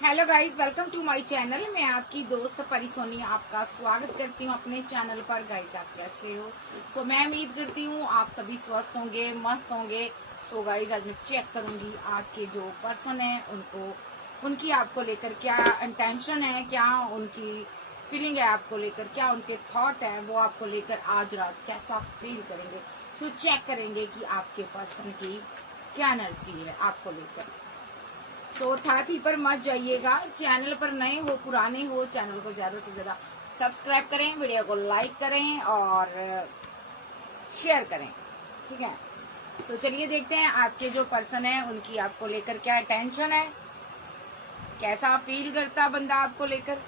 Hello guys, welcome to my channel. मैं आपकी दोस्त परिसोनी आपका स्वागत करती हूँ अपने चैनल पर। गाइस, आप कैसे हो? मैं उम्मीद करती हूँ आप सभी स्वस्थ होंगे, मस्त होंगे। गाइस, आज मैं चेक करूंगी आपके जो पर्सन है उनकी आपको लेकर क्या इंटेंशन है, क्या उनकी फीलिंग है आपको लेकर, क्या उनके थॉट है, वो आपको लेकर आज रात कैसा फील करेंगे। चेक करेंगे कि आपके पर्सन की क्या एनर्जी है आपको लेकर। थाथी पर मत जाइएगा। चैनल पर नए हो, पुराने हो, चैनल को ज्यादा से ज्यादा सब्सक्राइब करें, वीडियो को लाइक करें और शेयर करें। ठीक है। चलिए देखते हैं आपके जो पर्सन है उनकी आपको लेकर क्या टेंशन है, कैसा फील करता बंदा आपको लेकर।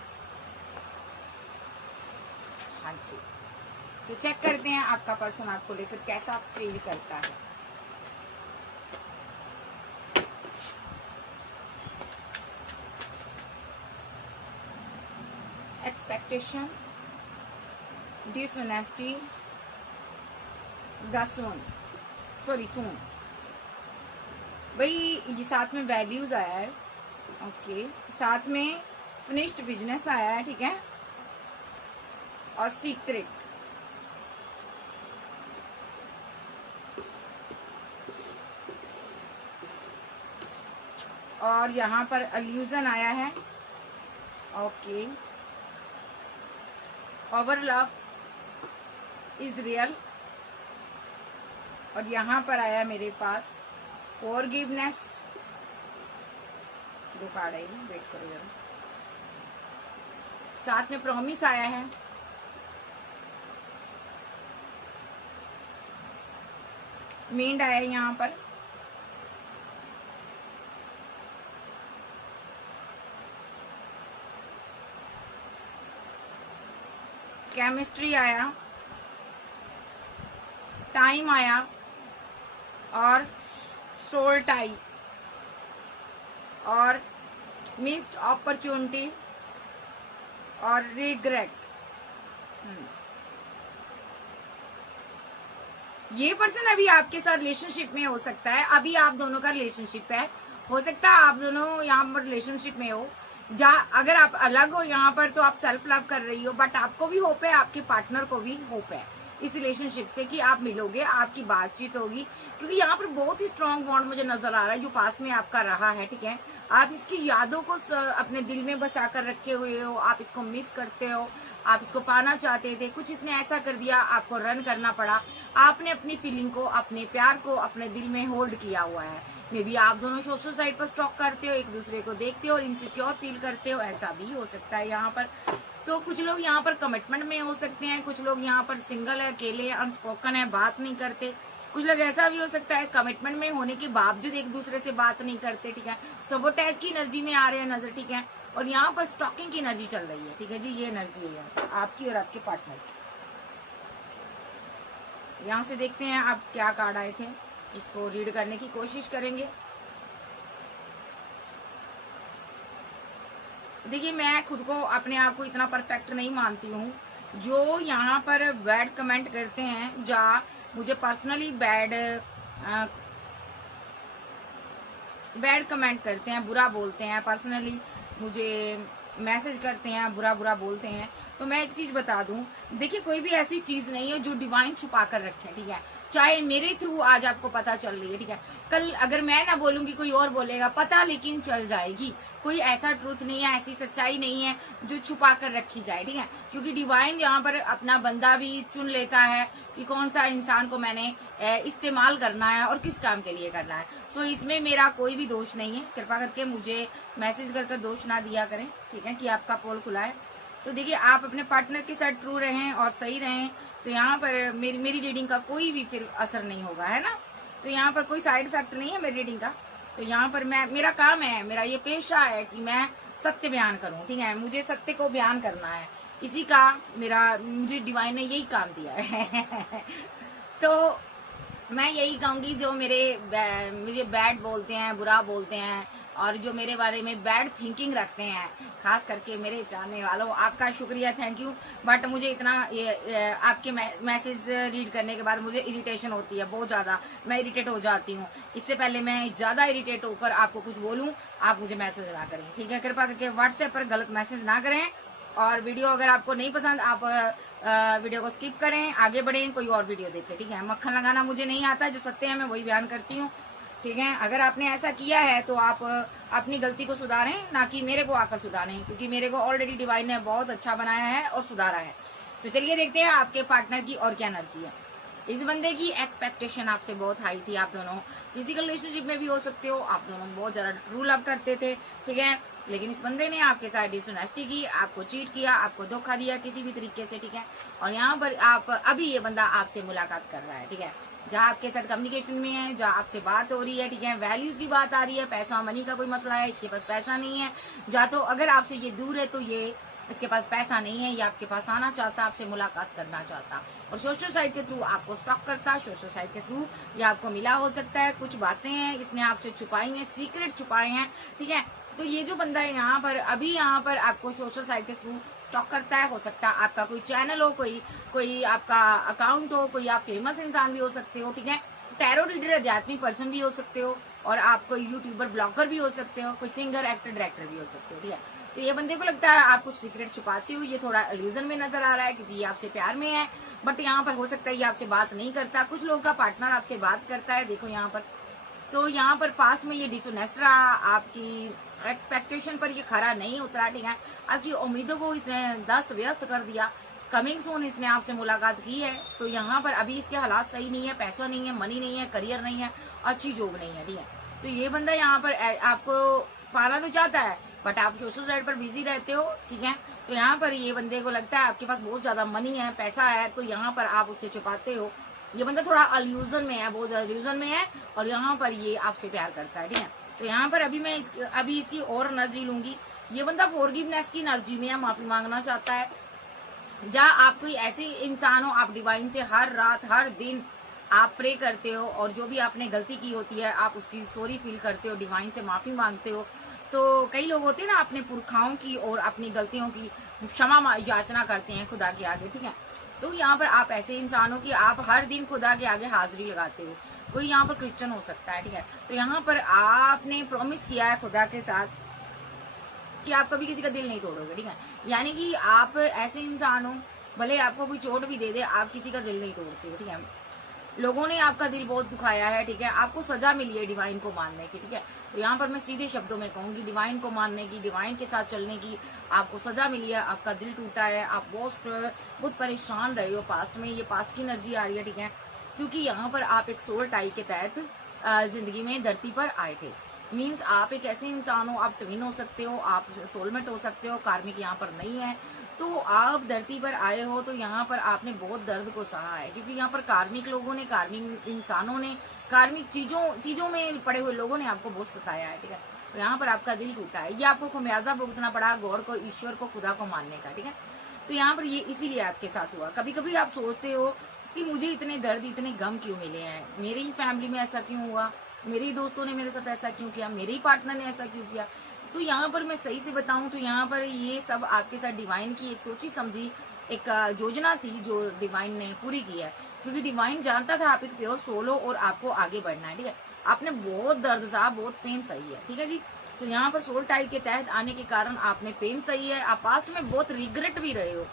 हाँ जी, चेक करते हैं आपका पर्सन आपको लेकर कैसा फील करता है। एक्सपेक्टेशन, डिसऑनेस्टी, द सून। भाई, ये साथ में वैल्यूज आया है। ओके, साथ में फिनिश्ड बिजनेस आया है। ठीक है, और सीक्रेट। और यहाँ पर अल्यूजन आया है। Okay, over love is real. और यहाँ पर आया मेरे पास फॉरगिवनेस। दो कार्ड आई, वेट करो जरा। साथ में प्रॉमिस आया है। मींड आया है यहाँ पर। केमिस्ट्री आया, टाइम आया और सोल टाई और मिस्ड अपॉर्चुनिटी और रिग्रेट। ये पर्सन अभी आपके साथ रिलेशनशिप में हो सकता है। अभी आप दोनों का रिलेशनशिप है, हो सकता है आप दोनों यहाँ पर रिलेशनशिप में हो। अगर आप अलग हो यहाँ पर तो आप सेल्फ लव कर रही हो, बट आपको भी होप है, आपके पार्टनर को भी होप है इस रिलेशनशिप से कि आप मिलोगे, आपकी बातचीत होगी। क्योंकि यहाँ पर बहुत ही स्ट्रांग बॉन्ड मुझे नजर आ रहा है जो पास में आपका रहा है। ठीक है, आप इसकी यादों को अपने दिल में बसा कर रखे हुए हो, आप इसको मिस करते हो, आप इसको पाना चाहते थे, कुछ इसने ऐसा कर दिया आपको रन करना पड़ा। आपने अपनी फीलिंग को, अपने प्यार को अपने दिल में होल्ड किया हुआ है। मे बी आप दोनों सोशल साइट पर स्टॉक करते हो, एक दूसरे को देखते हो और इनसिक्योर फील करते हो, ऐसा भी हो सकता है यहाँ पर। तो कुछ लोग यहाँ पर कमिटमेंट में हो सकते हैं, कुछ लोग यहाँ पर सिंगल है, अकेले, अनस्पोकन है, बात नहीं करते। कुछ लोग ऐसा भी हो सकता है कमिटमेंट में होने के बावजूद एक दूसरे से बात नहीं करते। ठीक है, सबोटैज की एनर्जी में आ रहे हैं नजर। ठीक है, और यहाँ पर स्टॉकिंग की एनर्जी चल रही है। ठीक है जी, ये एनर्जी है आपकी और आपके पार्टनर की। यहाँ से देखते हैं आप क्या कार्ड आए थे, इसको रीड करने की कोशिश करेंगे। देखिए, मैं खुद को, अपने आप को इतना परफेक्ट नहीं मानती हूँ। जो यहाँ पर बैड कमेंट करते हैं, मुझे पर्सनली बैड कमेंट करते हैं, बुरा बोलते हैं, पर्सनली मुझे मैसेज करते हैं, बुरा बुरा बोलते हैं, तो मैं एक चीज बता दूं। देखिए, कोई भी ऐसी चीज नहीं है जो डिवाइन छुपा कर रखे। ठीक है, चाहे मेरे थ्रू आज आपको पता चल रही है। ठीक है, कल अगर मैं ना बोलूंगी कोई और बोलेगा, पता लेकिन चल जाएगी। कोई ऐसा ट्रूथ नहीं है, ऐसी सच्चाई नहीं है जो छुपा कर रखी जाए। ठीक है, क्योंकि डिवाइन यहाँ पर अपना बंदा भी चुन लेता है कि कौन सा इंसान को मैंने इस्तेमाल करना है और किस काम के लिए करना है। इसमें मेरा कोई भी दोष नहीं है। कृपा करके मुझे मैसेज कर दोष ना दिया करें। ठीक है, कि आपका पोल खुला है। तो देखिए, आप अपने पार्टनर के साथ ट्रू रहें और सही रहें, तो यहाँ पर मेरी रीडिंग का कोई भी फिर असर नहीं होगा, है ना। तो यहाँ पर कोई साइड इफेक्ट नहीं है मेरी रीडिंग का। तो यहाँ पर मेरा काम है, मेरा ये पेशा है कि मैं सत्य बयान करूं। ठीक है, मुझे सत्य को बयान करना है, इसी का मुझे डिवाइन ने यही काम दिया है। तो मैं यही कहूंगी, जो मुझे बैड बोलते हैं, बुरा बोलते हैं और जो मेरे बारे में बैड थिंकिंग रखते हैं, खास करके मेरे चाहने वालों, आपका शुक्रिया, थैंक यू। बट मुझे इतना आपके मैसेज रीड करने के बाद मुझे इरिटेशन होती है बहुत ज़्यादा, मैं इरिटेट हो जाती हूँ। इससे पहले मैं ज़्यादा इरिटेट होकर आपको कुछ बोलूँ, आप मुझे मैसेज ना करें, ठीक है। कृपा करके व्हाट्सएप पर गलत मैसेज ना करें। और वीडियो अगर आपको नहीं पसंद, आप वीडियो को स्किप करें, आगे बढ़ें, कोई और वीडियो देखें, ठीक है। मक्खन लगाना मुझे नहीं आता, जो सत्य है मैं वही बयान करती हूँ, ठीक है। अगर आपने ऐसा किया है तो आप अपनी गलती को सुधारें, ना कि मेरे को आकर सुधारें, क्योंकि मेरे को ऑलरेडी डिवाइन ने बहुत अच्छा बनाया है और सुधारा है। तो चलिए देखते हैं आपके पार्टनर की और क्या एनर्जी है। इस बंदे की एक्सपेक्टेशन आपसे बहुत हाई थी। आप दोनों फिजिकल रिलेशनशिप में भी हो सकते हो, आप दोनों बहुत ज्यादा ट्रू लव करते थे, ठीक है। लेकिन इस बंदे ने आपके साथ डिसऑनेस्टी की, आपको चीट किया, आपको धोखा दिया किसी भी तरीके से, ठीक है। और यहाँ पर आप अभी ये बंदा आपसे मुलाकात कर रहा है, ठीक है। जहाँ आपके साथ कम्युनिकेशन में है, जहाँ आपसे बात हो रही है, ठीक है, वैल्यूज की बात आ रही है, पैसा मनी का कोई मसला है, इसके पास पैसा नहीं है, या तो अगर आपसे ये दूर है तो ये इसके पास पैसा नहीं है, या आपके पास आना चाहता, आपसे मुलाकात करना चाहता, और सोशल साइट के थ्रू आपको स्टॉक करता, सोशल साइट के थ्रू ये आपको मिला हो सकता है। कुछ बातें हैं इसने आपसे छुपाई हैं, सीक्रेट छुपाए हैं, ठीक है। तो ये जो बंदा है यहाँ पर अभी यहाँ पर आपको सोशल साइट के थ्रू स्टॉक करता है। हो सकता है आपका कोई चैनल हो, कोई आपका अकाउंट हो, कोई आप फेमस इंसान भी हो सकते हो, ठीक है। टैरो रीडर, आध्यात्मिक पर्सन भी हो सकते हो, और आप कोई यूट्यूबर, ब्लॉगर भी हो सकते हो, कोई सिंगर, एक्टर, डायरेक्टर भी हो सकते हो, ठीक है। तो ये बंदे को लगता है आप कुछ सीक्रेट छुपाते हो, ये थोड़ा इल्यूजन में नजर आ रहा है, क्योंकि ये आपसे प्यार में है। बट यहाँ पर हो सकता है ये आपसे बात नहीं करता, कुछ लोगों का पार्टनर आपसे बात करता है, देखो यहाँ पर। तो यहाँ पर पास्ट में ये डिसऑनेस्ट रहा, आपकी एक्सपेक्टेशन पर ये खरा नहीं उतरा, ठीक है। आपकी उम्मीदों को इसने दस्त व्यस्त कर दिया। कमिंग सून इसने आपसे मुलाकात की है, तो यहाँ पर अभी इसके हालात सही नहीं है, पैसा नहीं है, मनी नहीं है, करियर नहीं है, अच्छी जॉब नहीं है, ठीक है। तो ये बंदा यहाँ पर आपको पाना तो चाहता है, बट आप सोशल साइट पर बिजी रहते हो, ठीक है। तो यहाँ पर ये बंदे को लगता है आपके पास बहुत ज्यादा मनी है, पैसा है, तो यहाँ पर आप उससे छुपाते हो। ये बंदा थोड़ा अल्यूजन में है, बहुत ज्यादा अल्यूजन में है, और यहाँ पर ये आपसे प्यार करता है, ठीक है। तो यहाँ पर अभी मैं अभी इसकी और एनर्जी लूंगी। ये बंदा फॉरगिवनेस की एनर्जी में है, माफी मांगना चाहता है। जहाँ आप कोई ऐसे इंसान हो, आप डिवाइन से हर रात हर दिन आप प्रे करते हो, और जो भी आपने गलती की होती है आप उसकी सॉरी फील करते हो, डिवाइन से माफी मांगते हो। तो कई लोग होते हैं ना, अपने पुरखाओं की और अपनी गलतियों की क्षमा याचना करते हैं खुदा के आगे, ठीक है। तो यहाँ पर आप ऐसे इंसान हो कि आप हर दिन खुदा के आगे हाजिरी लगाते हो। कोई यहाँ पर क्रिश्चियन हो सकता है, ठीक है। तो यहाँ पर आपने प्रॉमिस किया है खुदा के साथ कि आप कभी किसी का दिल नहीं तोड़ोगे, ठीक है। यानी कि आप ऐसे इंसान हो, भले आपको कोई चोट भी दे दे, आप किसी का दिल नहीं तोड़ते हो, ठीक है। लोगों ने आपका दिल बहुत दुखाया है, ठीक है। आपको सजा मिली है डिवाइन को मानने की, ठीक है। तो यहाँ पर मैं सीधे शब्दों में कहूंगी, डिवाइन को मानने की, डिवाइन के साथ चलने की आपको सजा मिली है, आपका दिल टूटा है, आप बहुत परेशान रहे हो पास्ट में, ये पास्ट की एनर्जी आ रही है, ठीक है। क्योंकि यहाँ पर आप एक सोल टाई के तहत जिंदगी में धरती पर आए थे। मीन्स आप एक ऐसे इंसान हो, आप ट्विन हो सकते हो, आप सोलमेट हो सकते हो, कार्मिक यहाँ पर नहीं है। तो आप धरती पर आए हो, तो यहाँ पर आपने बहुत दर्द को सहा है, क्योंकि यहाँ पर कार्मिक लोगों ने, कार्मिक इंसानों ने, कार्मिक चीजों में पड़े हुए लोगों ने आपको बहुत सताया है, ठीक है। तो यहाँ पर आपका दिल टूटा है, ये आपको खमियाजा भुगतना पड़ा गॉड को, ईश्वर को, खुदा को मानने का, ठीक है। तो यहाँ पर ये इसीलिए आपके साथ हुआ। कभी कभी आप सोचते हो कि मुझे इतने दर्द, इतने गम क्यों मिले हैं, मेरी ही फैमिली में ऐसा क्यों हुआ, मेरे ही दोस्तों ने मेरे साथ ऐसा क्यों किया, मेरे ही पार्टनर ने ऐसा क्यों किया। तो यहाँ पर मैं सही से बताऊं तो यहाँ पर ये सब आपके साथ डिवाइन की एक सोची समझी एक योजना थी, जो डिवाइन ने पूरी की है। क्योंकि डिवाइन जानता था आप एक प्योर सोल हो और आपको आगे बढ़ना है, ठीक है। आपने बहुत दर्द सहा, बहुत पेन सही है, ठीक है जी। तो यहाँ पर सोल टाइप के तहत आने के कारण आपने पेन सही है, आप पास्ट में बहुत रिग्रेट भी रहे हो,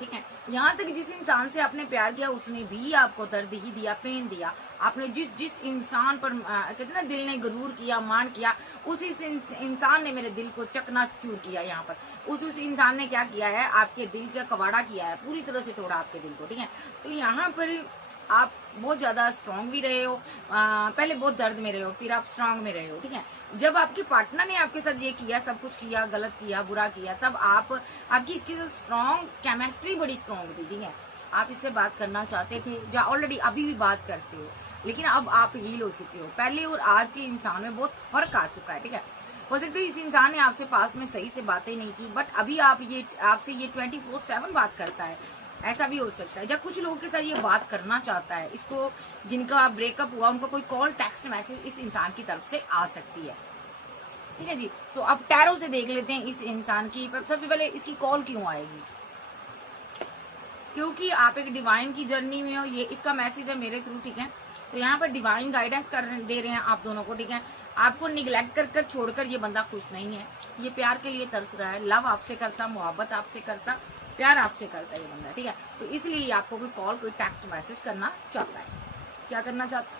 ठीक है। यहाँ तक जिस इंसान से आपने प्यार किया उसने भी आपको दर्द ही दिया, पेन दिया। आपने जिस इंसान पर कितना दिल ने गरूर किया, मान किया, उस इंसान ने मेरे दिल को चकनाचूर किया। यहाँ पर उस इंसान ने क्या किया है, आपके दिल का कबाड़ा किया है, पूरी तरह से तोड़ा आपके दिल को, ठीक है। तो यहाँ पर आप बहुत ज्यादा स्ट्रांग भी रहे हो, पहले बहुत दर्द में रहे हो, फिर आप स्ट्रांग में रहे हो, ठीक है। जब आपके पार्टनर ने आपके साथ ये किया, सब कुछ किया, गलत किया, बुरा किया, तब आपकी इसकी स्ट्रांग केमिस्ट्री बड़ी स्ट्रांग थी, ठीक है। आप इससे बात करना चाहते थे, या ऑलरेडी अभी भी बात करते हो, लेकिन अब आप हील हो चुके हो। पहले और आज के इंसान में बहुत फर्क आ चुका है, ठीक है। हो सकता है इस इंसान ने आपसे पास में सही से बातें नहीं की, बट अभी आपसे ये 24/7 बात करता है, ऐसा भी हो सकता है। जब कुछ लोगों के साथ ये बात करना चाहता है, इसको जिनका ब्रेकअप हुआ उनको कोई कॉल, टेक्स्ट मैसेज इस इंसान की तरफ से आ सकती है, ठीक है जी। सो अब टैरो से देख लेते हैं इस इंसान की। सबसे पहले इसकी कॉल क्यों आएगी, क्योंकि आप एक डिवाइन की जर्नी में हो, ये इसका मैसेज है मेरे थ्रू, ठीक है। तो यहाँ पर डिवाइन गाइडेंस दे रहे हैं आप दोनों को, ठीक है। आपको निगलेक्ट कर छोड़कर ये बंदा खुश नहीं है, ये प्यार के लिए तरस रहा है, लव आपसे करता, मोहब्बत आपसे करता, प्यार आपसे करता है ये बंदा, ठीक है। तो इसलिए आपको कोई कॉल, कोई टेक्स्ट मैसेज करना चाहता है। क्या करना चाहता है?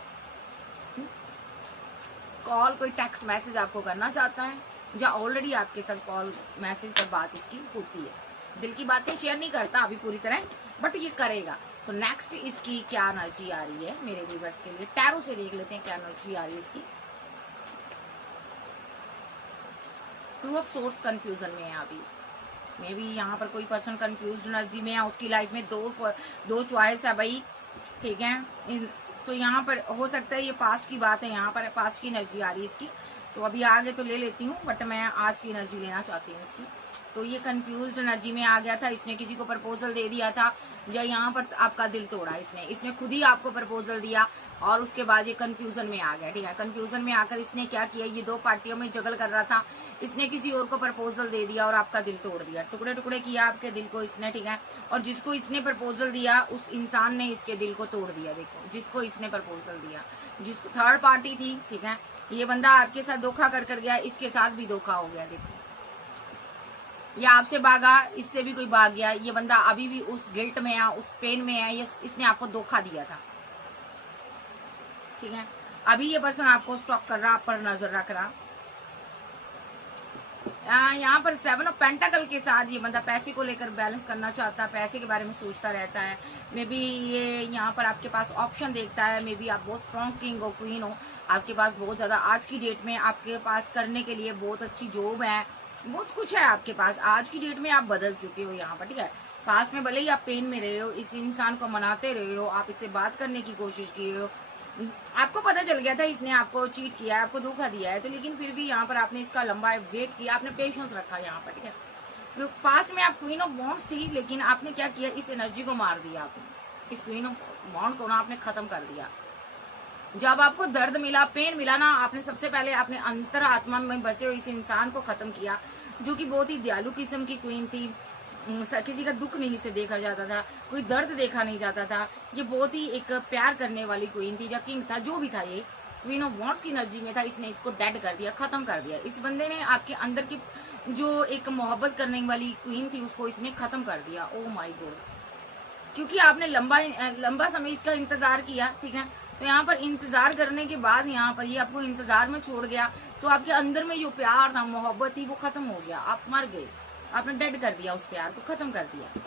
कॉल, कोई टेक्स्ट मैसेज आपको करना चाहता है, या ऑलरेडी आपके साथ कॉल मैसेज पर बात इसकी होती है। दिल की बातें शेयर नहीं करता अभी पूरी तरह, बट ये करेगा। तो नेक्स्ट इसकी क्या एनर्जी आ रही है मेरे व्यूअर्स के लिए, टैरो से देख लेते हैं क्या एनर्जी आ रही है इसकी। टू ऑफ सोर्स कंफ्यूजन में है अभी, मे बी यहाँ पर कोई पर्सन कंफ्यूज एनर्जी में है, उसकी लाइफ में दो चॉइस है भाई, ठीक है। तो यहाँ पर हो सकता है ये पास्ट की बात है, यहाँ पर पास्ट की एनर्जी आ रही है इसकी। तो अभी आगे तो ले लेती हूँ, बट मैं आज की एनर्जी लेना चाहती हूँ इसकी। तो ये कंफ्यूज्ड एनर्जी में आ गया था, इसने किसी को प्रपोजल दे दिया था, या यहाँ पर आपका दिल तोड़ा इसने खुद ही आपको प्रपोजल दिया, और उसके बाद ये कंफ्यूजन में आ गया, ठीक है। कंफ्यूजन में आकर इसने क्या किया, ये दो पार्टियों में जगल कर रहा था, इसने किसी और को प्रपोजल दे दिया और आपका दिल तोड़ दिया, टुकड़े टुकड़े किया आपके दिल को इसने, ठीक है। और जिसको इसने प्रपोजल दिया उस इंसान ने इसके दिल को तोड़ दिया। देखो, जिसको इसने प्रपोजल दिया, जिसको थर्ड पार्टी थी, ठीक है, ये बंदा आपके साथ धोखा कर गया, इसके साथ भी धोखा हो गया। देखो, ये आपसे भागा, इससे भी कोई भाग गया, ये बंदा अभी भी उस गिल्ट में है, उस पेन में है, ये इसने आपको धोखा दिया था, ठीक है। अभी ये पर्सन आपको स्टॉक कर रहा, आप पर नजर रख रहा। यहाँ पर 7 ऑफ पेंटाकल के साथ ये बंदा पैसे को लेकर बैलेंस करना चाहता है, पैसे के बारे में सोचता रहता है। मे बी ये यहाँ पर आपके पास ऑप्शन देखता है, मे बी आप बहुत स्ट्रॉन्ग किंग हो, क्वीन हो, आपके पास बहुत ज्यादा आज की डेट में आपके पास करने के लिए बहुत अच्छी जॉब है, बहुत कुछ है आपके पास। आज की डेट में आप बदल चुके हो यहाँ पर, ठीक है। पास में भले ही आप पेन में रहे हो, इस इंसान को मनाते रहे हो, आप इससे बात करने की कोशिश किए हो, आपको पता चल गया था इसने आपको चीट किया है, आपको धोखा दिया है, तो लेकिन फिर भी यहाँ पर आपने इसका लंबा वेट किया, आपने पेशेंस रखा यहाँ पर, ठीक है। तो पास्ट में आप क्वीन ऑफ वॉन्ड्स थी, लेकिन आपने क्या किया, इस एनर्जी को मार दिया आपने, इस क्वीन ऑफ वॉन्ड को ना आपने खत्म कर दिया। जब आपको दर्द मिला, पेन मिला ना, आपने सबसे पहले अपने अंतर आत्मा में बसे हुए इस इंसान को खत्म किया, जो कि बहुत ही दयालु किस्म की क्वीन थी। किसी का दुख नहीं से देखा जाता था, कोई दर्द देखा नहीं जाता था, ये बहुत ही एक प्यार करने वाली क्वीन थी, या किंग था, जो भी था, ये क्वीन ऑफ वॉन्ड्स की एनर्जी में था। इसने इसको डेड कर दिया, खत्म कर दिया। इस बंदे ने आपके अंदर की जो एक मोहब्बत करने वाली क्वीन थी, उसको इसने खत्म कर दिया। ओ माय गॉड, क्योंकि आपने लंबा समय इसका इंतजार किया, ठीक है। तो यहाँ पर इंतजार करने के बाद यहाँ पर ये आपको इंतजार में छोड़ गया, तो आपके अंदर में जो प्यार था, मोहब्बत थी, वो खत्म हो गया, आप मर गए, आपने डेड कर दिया, उस प्यार को खत्म कर दिया।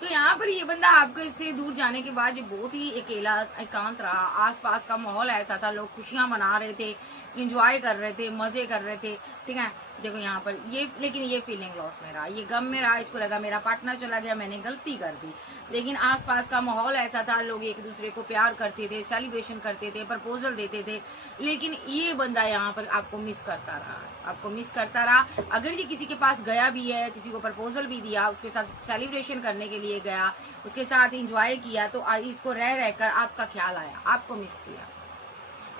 तो यहाँ पर ये बंदा आपको इससे दूर जाने के बाद ये बहुत ही अकेला एकांत रहा। आसपास का माहौल ऐसा था, लोग खुशियां मना रहे थे, इंजॉय कर रहे थे, मजे कर रहे थे, ठीक है। देखो यहाँ पर ये, लेकिन ये फीलिंग लॉस में रहा, ये गम में रहा, इसको लगा मेरा पार्टनर चला गया, मैंने गलती कर दी। लेकिन आसपास का माहौल ऐसा था, लोग एक दूसरे को प्यार करते थे, सेलिब्रेशन करते थे, प्रपोजल देते थे, लेकिन ये बंदा यहाँ पर आपको मिस करता रहा, आपको मिस करता रहा। अगर ये किसी के पास गया भी है, किसी को प्रपोजल भी दिया, उसके साथ सेलिब्रेशन करने के लिए गया, उसके साथ इंजॉय किया, तो इसको रह रहकर आपका ख्याल आया, आपको मिस किया।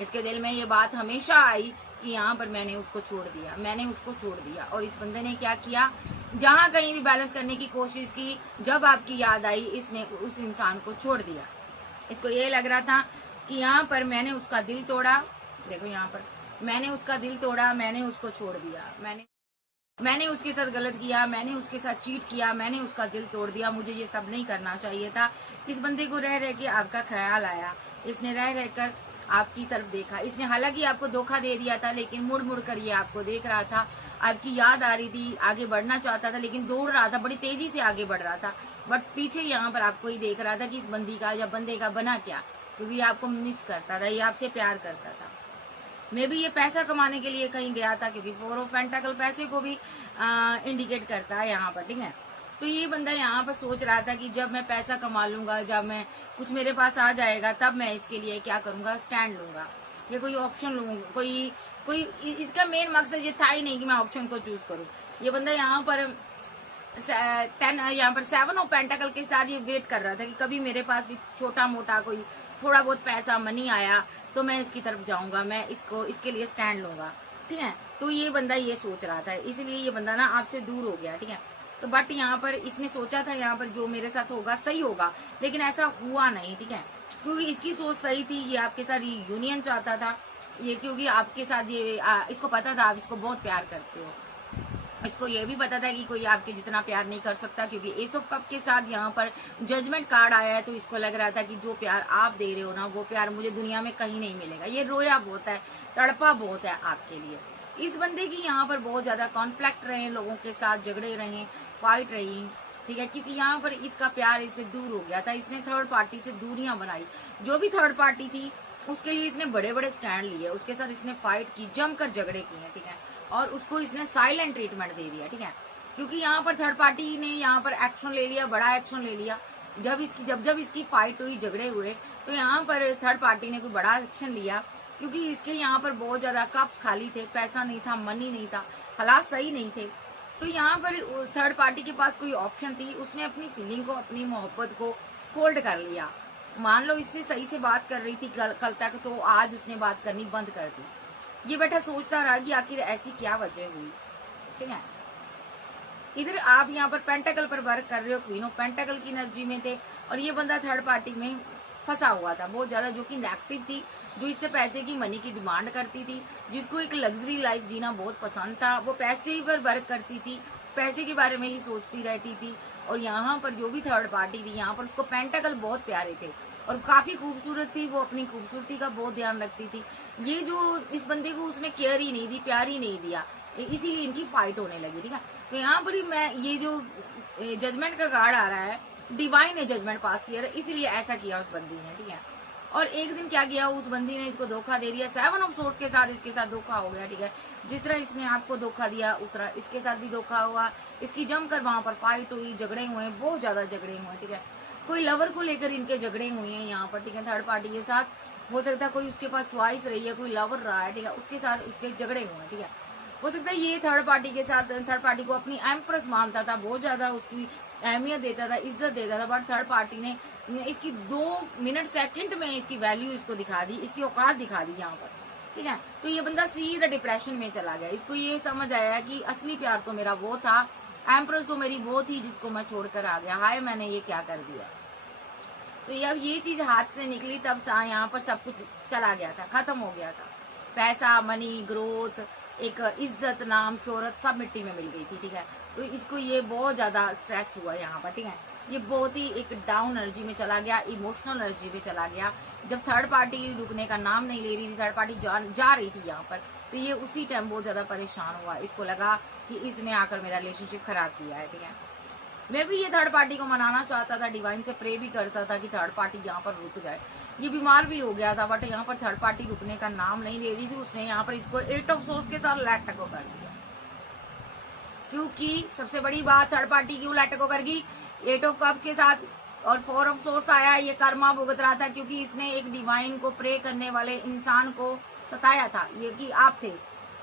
इसके दिल में ये बात हमेशा आई कि यहाँ पर मैंने उसको छोड़ दिया, मैंने उसको छोड़ दिया। और इस बंदे ने क्या किया, जहां कहीं भी बैलेंस करने की कोशिश की, जब आपकी याद आई, इसने उस इंसान को छोड़ दिया। इसको ये लग रहा था कि यहाँ पर मैंने उसका दिल तोड़ा। देखो यहाँ पर मैंने उसका दिल तोड़ा, मैंने उसको छोड़ दिया, मैंने उसके साथ गलत किया, मैंने उसके साथ चीट किया, मैंने उसका दिल तोड़ दिया, मुझे ये सब नहीं करना चाहिए था। इस बंदे को रह रह के आपका ख्याल आया, इसने रह रहकर आपकी तरफ देखा। इसने हालांकि आपको धोखा दे दिया था, लेकिन मुड़ मुड़ कर ये आपको देख रहा था, आपकी याद आ रही थी, आगे बढ़ना चाहता था, लेकिन दौड़ रहा था, बड़ी तेजी से आगे बढ़ रहा था, बट पीछे यहाँ पर आपको ही देख रहा था कि इस बंदी का या बंदे का बना क्या, क्योंकि ये आपको मिस करता था, ये आपसे प्यार करता था। मे भी ये पैसा कमाने के लिए कहीं गया था, क्योंकि 4 ऑफ पेंटाकल पैसे को भी इंडिकेट करता है यहाँ पर, ठीक है। तो ये बंदा यहाँ पर सोच रहा था कि जब मैं पैसा कमा लूंगा, जब मैं कुछ मेरे पास आ जाएगा, तब मैं इसके लिए क्या करूंगा, स्टैंड लूंगा, या कोई ऑप्शन लूंगा, कोई इसका मेन मकसद ये था ही नहीं कि मैं ऑप्शन को चूज करूं। ये बंदा यहाँ पर 7 ऑफ पेंटाकल के साथ ये वेट कर रहा था कि कभी मेरे पास भी छोटा मोटा कोई थोड़ा बहुत पैसा मनी आया तो मैं इसकी तरफ जाऊंगा, मैं इसके लिए स्टैंड लूंगा। ठीक है। तो ये बंदा ये सोच रहा था, इसलिए ये बंदा ना आपसे दूर हो गया, ठीक है। तो बट यहाँ पर इसने सोचा था यहाँ पर जो मेरे साथ होगा सही होगा, लेकिन ऐसा हुआ नहीं, ठीक है। क्योंकि इसकी सोच सही थी, ये आपके साथ यूनियन चाहता था ये, क्योंकि आपके साथ ये इसको पता था आप इसको बहुत प्यार करते हो। इसको ये भी पता था कि कोई आपके जितना प्यार नहीं कर सकता, क्योंकि एस ऑफ कप के साथ यहाँ पर जजमेंट कार्ड आया है। तो इसको लग रहा था कि जो प्यार आप दे रहे हो ना, वो प्यार मुझे दुनिया में कहीं नहीं मिलेगा। ये रोया बहुत है, तड़पा बहुत है आपके लिए। इस बंदे की यहाँ पर बहुत ज्यादा कॉन्फ्लिक्ट रहे, लोगों के साथ झगड़े रहे, फाइट रही, ठीक है। क्योंकि यहाँ पर इसका प्यार इससे दूर हो गया था, इसने थर्ड पार्टी से दूरियां बनाई। जो भी थर्ड पार्टी थी उसके लिए इसने बड़े बड़े स्टैंड लिए, उसके साथ इसने फाइट की, जमकर झगड़े किए, ठीक है। और उसको इसने साइलेंट ट्रीटमेंट दे दिया, ठीक है। क्योंकि यहाँ पर थर्ड पार्टी ने यहाँ पर एक्शन ले लिया, बड़ा एक्शन ले लिया। जब इसकी फाइट हुई, झगड़े हुए, तो यहाँ पर थर्ड पार्टी ने कोई बड़ा एक्शन लिया, क्योंकि इसके यहाँ पर बहुत ज्यादा कप्स खाली थे, पैसा नहीं था, मनी नहीं था, हालात सही नहीं थे। तो यहाँ पर थर्ड पार्टी के पास कोई ऑप्शन थी, उसने अपनी फीलिंग को, अपनी मोहब्बत को फोल्ड कर लिया। मान लो इससे सही से बात कर रही थी कल तक, तो आज उसने बात करनी बंद कर दी। ये बेटा सोचता रहा कि आखिर ऐसी क्या वजह हुई, ठीक है। इधर आप यहाँ पर पेंटाकल पर वर्क कर रहे हो, क्वीन ऑफ पेंटाकल की एनर्जी में थे, और ये बंदा थर्ड पार्टी में फंसा हुआ था बहुत ज्यादा, जो कि नेगेटिव थी, जो इससे पैसे की, मनी की डिमांड करती थी, जिसको एक लग्जरी लाइफ जीना बहुत पसंद था। वो पैसे पर वर्क करती थी, पैसे के बारे में ही सोचती रहती थी। और यहाँ पर जो भी थर्ड पार्टी थी, यहाँ पर उसको पेंटाकल बहुत प्यारे थे और काफी खूबसूरत थी, वो अपनी खूबसूरती का बहुत ध्यान रखती थी। ये जो इस बंदे को उसने केयर ही नहीं दी, प्यार ही नहीं दिया, इसीलिए इनकी फाइट होने लगी, ठीक है। तो यहाँ पर मैं ये जो जजमेंट का कार्ड आ रहा है, डिवाइन ने जजमेंट पास किया था, इसीलिए ऐसा किया उस बंदी ने, ठीक है। और एक दिन क्या किया, उस बंदी ने इसको धोखा दे दिया, 7 ऑफ सोर्ड्स के साथ इसके साथ धोखा हो गया, ठीक है। जिस तरह इसने आपको धोखा दिया, उस तरह इसके साथ भी धोखा हुआ। इसकी जमकर वहां पर फाइट हुई, झगड़े हुए, बहुत ज्यादा झगड़े हुए, ठीक है। कोई लवर को लेकर इनके झगड़े हुए हैं यहाँ पर, ठीक है। थर्ड पार्टी के साथ हो सकता है कोई उसके पास चॉइस रही है, कोई लवर रहा है, ठीक है, उसके साथ उसके झगड़े हुए, ठीक है। हो सकता है ये थर्ड पार्टी के साथ, थर्ड पार्टी को अपनी एम्प्रेस मानता था, बहुत ज्यादा उसकी अहमियत देता था, इज्जत देता था। बट थर्ड पार्टी ने इसकी 2 मिनट सेकंड में इसकी वैल्यू इसको दिखा दी, इसकी औकात दिखा दी यहाँ पर, ठीक है। तो ये बंदा सीधा डिप्रेशन में चला गया। इसको ये समझ आया कि असली प्यार तो मेरा वो था, एम्प्रेस तो मेरी वो थी जिसको मैं छोड़कर आ गया, हाय मैंने ये क्या कर दिया। तो जब ये चीज हाथ से निकली, तब यहाँ पर सब कुछ चला गया था, खत्म हो गया था। पैसा, मनी, ग्रोथ, एक इज्जत, नाम, शोहरत सब मिट्टी में मिल गई थी, ठीक है। तो इसको ये बहुत ज्यादा स्ट्रेस हुआ यहाँ पर, ठीक है। ये बहुत ही एक डाउन एनर्जी में चला गया, इमोशनल एनर्जी में चला गया। जब थर्ड पार्टी रुकने का नाम नहीं ले रही थी, थर्ड पार्टी जा रही थी यहाँ पर, तो ये उसी टाइम बहुत ज्यादा परेशान हुआ। इसको लगा कि इसने आकर मेरा रिलेशनशिप खराब किया है, ठीक है। मैं भी ये थर्ड पार्टी को मनाना चाहता था, डिवाइन से प्रे भी करता था कि थर्ड पार्टी यहाँ पर रुक जाए। ये बीमार भी हो गया था, बट यहाँ पर थर्ड पार्टी रुकने का नाम नहीं ले रही थी। उसने यहाँ पर इसको 8 ऑफ सोर्स के साथ लेट को कर दिया। क्योंकि सबसे बड़ी बात, थर्ड पार्टी क्यों लेट को कर गई, 8 ऑफ कप के साथ और 4 ऑफ सोर्स आया। ये कर्मा भुगत रहा था, क्योंकि इसने एक डिवाइन को प्रे करने वाले इंसान को सताया था, ये कि आप थे।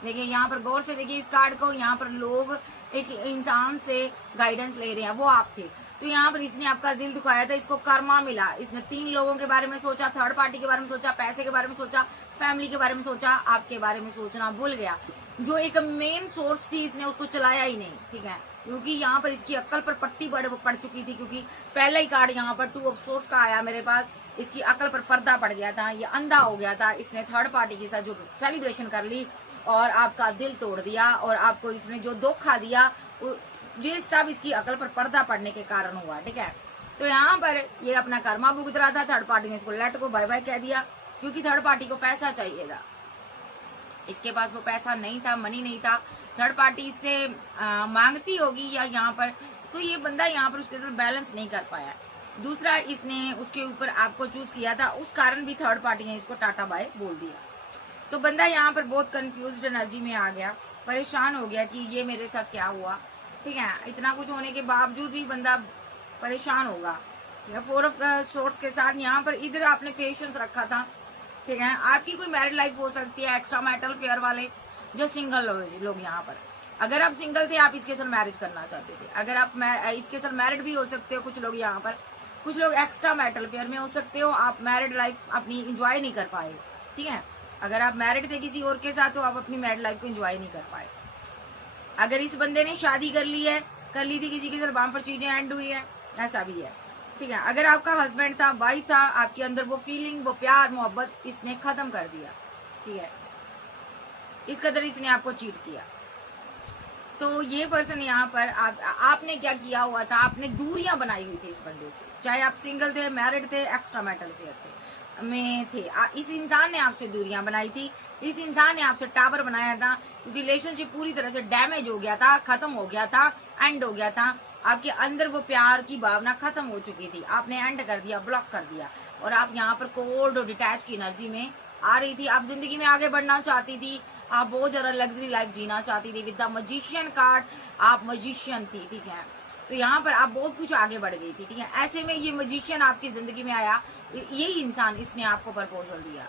देखिए यहाँ पर गौर से देखिए इस कार्ड को, यहाँ पर लोग एक इंसान से गाइडेंस ले रहे हैं, वो आप थे। तो यहाँ पर इसने आपका दिल दुखाया था, इसको कर्मा मिला। इसने 3 लोगों के बारे में सोचा, थर्ड पार्टी के बारे में सोचा, पैसे के बारे में सोचा, फैमिली के बारे में सोचा, आपके बारे में सोचना भूल गया। जो एक मेन सोर्स थी, इसने उसको चलाया ही नहीं, ठीक है। क्योंकि यहाँ पर इसकी अक्ल पर पट्टी पड़ चुकी थी, क्योंकि पहला ही कार्ड यहाँ पर 2 ऑफ सोर्स का आया मेरे पास। इसकी अक्ल पर पर्दा पड़ गया था, ये अंधा हो गया था। इसने थर्ड पार्टी के साथ जो सेलिब्रेशन कर ली और आपका दिल तोड़ दिया, और आपको इसने जो धोखा दिया, ये सब इसकी अकल पर पर्दा पड़ने के कारण हुआ, ठीक है। तो यहाँ पर ये अपना कर्मा भुगत रहा था। थर्ड पार्टी ने इसको लेट को बाय बाय कह दिया, क्योंकि थर्ड पार्टी को पैसा चाहिए था, इसके पास वो पैसा नहीं था, मनी नहीं था। थर्ड पार्टी इससे मांगती होगी या यहाँ पर, तो ये बंदा यहाँ पर उसके साथ बैलेंस नहीं कर पाया। दूसरा, इसने उसके ऊपर आपको चूज किया था, उस कारण भी थर्ड पार्टी ने इसको टाटा बाय बोल दिया। तो बंदा यहाँ पर बहुत कंफ्यूज्ड एनर्जी में आ गया, परेशान हो गया कि ये मेरे साथ क्या हुआ, ठीक है। इतना कुछ होने के बावजूद भी बंदा परेशान होगा। 4 ऑफ सोर्स के साथ यहाँ पर इधर आपने पेशेंस रखा था, ठीक है। आपकी कोई मैरिड लाइफ हो सकती है, एक्स्ट्रा मैरिटल अफेयर वाले जो सिंगल लोग यहाँ पर, अगर आप सिंगल थे, आप इसके साथ मैरिज करना चाहते थे, अगर आप इसके साथ मैरिड भी हो सकते हो। कुछ लोग यहाँ पर, कुछ लोग एक्स्ट्रा मैरिटल अफेयर में हो सकते हो, आप मैरिड लाइफ अपनी इंजॉय नहीं कर पाए, ठीक है। अगर आप मैरिड थे किसी और के साथ तो आप अपनी मैरिड लाइफ को एंजॉय नहीं कर पाए। अगर इस बंदे ने शादी कर ली थी किसी के साथ, वहां पर चीजें एंड हुई है, ऐसा भी है, ठीक है। अगर आपका हस्बैंड था, वाइफ था, आपके अंदर वो फीलिंग, वो प्यार मोहब्बत इसने खत्म कर दिया, ठीक है, इस कदर इसने आपको चीट किया, तो ये पर्सन यहाँ पर आपने क्या किया हुआ था, आपने दूरियां बनाई हुई थी इस बंदे से, चाहे आप सिंगल थे, मैरिड थे, एक्स्ट्रा मैरिटल में थे, इस इंसान ने आपसे दूरियां बनाई थी, इस इंसान ने आपसे टावर बनाया था, क्योंकि रिलेशनशिप पूरी तरह से डैमेज हो गया था, खत्म हो गया था, एंड हो गया था, आपके अंदर वो प्यार की भावना खत्म हो चुकी थी, आपने एंड कर दिया, ब्लॉक कर दिया, और आप यहाँ पर कोल्ड और डिटैच की एनर्जी में आ रही थी। आप जिंदगी में आगे बढ़ना चाहती थी, आप बहुत ज्यादा लग्जरी लाइफ जीना चाहती थी, विद द मजिशियन कार्ड आप मजिशियन थी, ठीक है, तो यहाँ पर आप बहुत कुछ आगे बढ़ गई थी, ठीक है। ऐसे में ये मजिशियन आपकी जिंदगी में आया, यही इंसान, इसने आपको प्रपोजल दिया,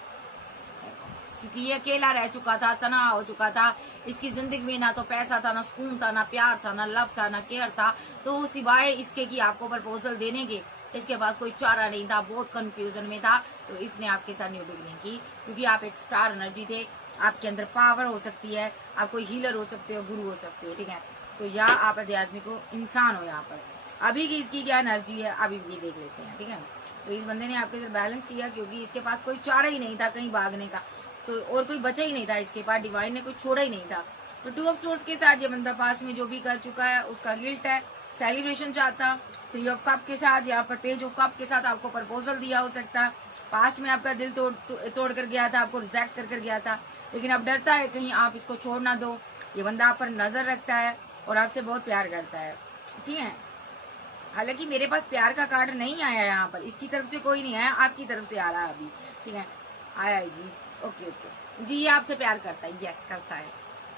क्योंकि ये अकेला रह चुका था, तनाव हो चुका था, इसकी जिंदगी में ना तो पैसा था, ना सुकून था, ना प्यार था, ना लव था, ना केयर था, तो सिवाय इसके कि आपको प्रपोजल देने के इसके पास कोई चारा नहीं था, बहुत कंफ्यूजन में था, तो इसने आपके साथ न्यू बिगिनिंग की, क्योंकि आप एक स्टार एनर्जी थे, आपके अंदर पावर हो सकती है, आप कोई हीलर हो सकते हो, गुरु हो सकते हो, ठीक है, तो या आप आध्यात्मिक हो, इंसान हो। यहाँ पर अभी की इसकी क्या एनर्जी है अभी भी देख लेते हैं, ठीक है। तो इस बंदे ने आपके साथ बैलेंस किया, क्योंकि इसके पास कोई चारा ही नहीं था कहीं भागने का, तो और कोई बचा ही नहीं था इसके पास, डिवाइन ने कोई छोड़ा ही नहीं था। तो 2 ऑफ सोर्स के साथ ये बंदा पास में जो भी कर चुका है उसका गिल्ट है, सेलिब्रेशन चाहता। 3 ऑफ कप के साथ यहाँ पर पेज ऑफ कप के साथ आपको प्रपोजल दिया हो सकता है, पास्ट में आपका दिल तोड़ कर गया था, आपको रिजेक्ट कर गया था, लेकिन अब डरता है कहीं आप इसको छोड़ ना दो। ये बंदा आप पर नजर रखता है और आपसे बहुत प्यार करता है, ठीक है। हालांकि मेरे पास प्यार का कार्ड नहीं आया यहाँ पर, इसकी तरफ से कोई नहीं आया, आपकी तरफ से आ रहा है अभी, ठीक है, आया है जी, ओके ओके जी, ये आपसे प्यार करता है, यस करता है,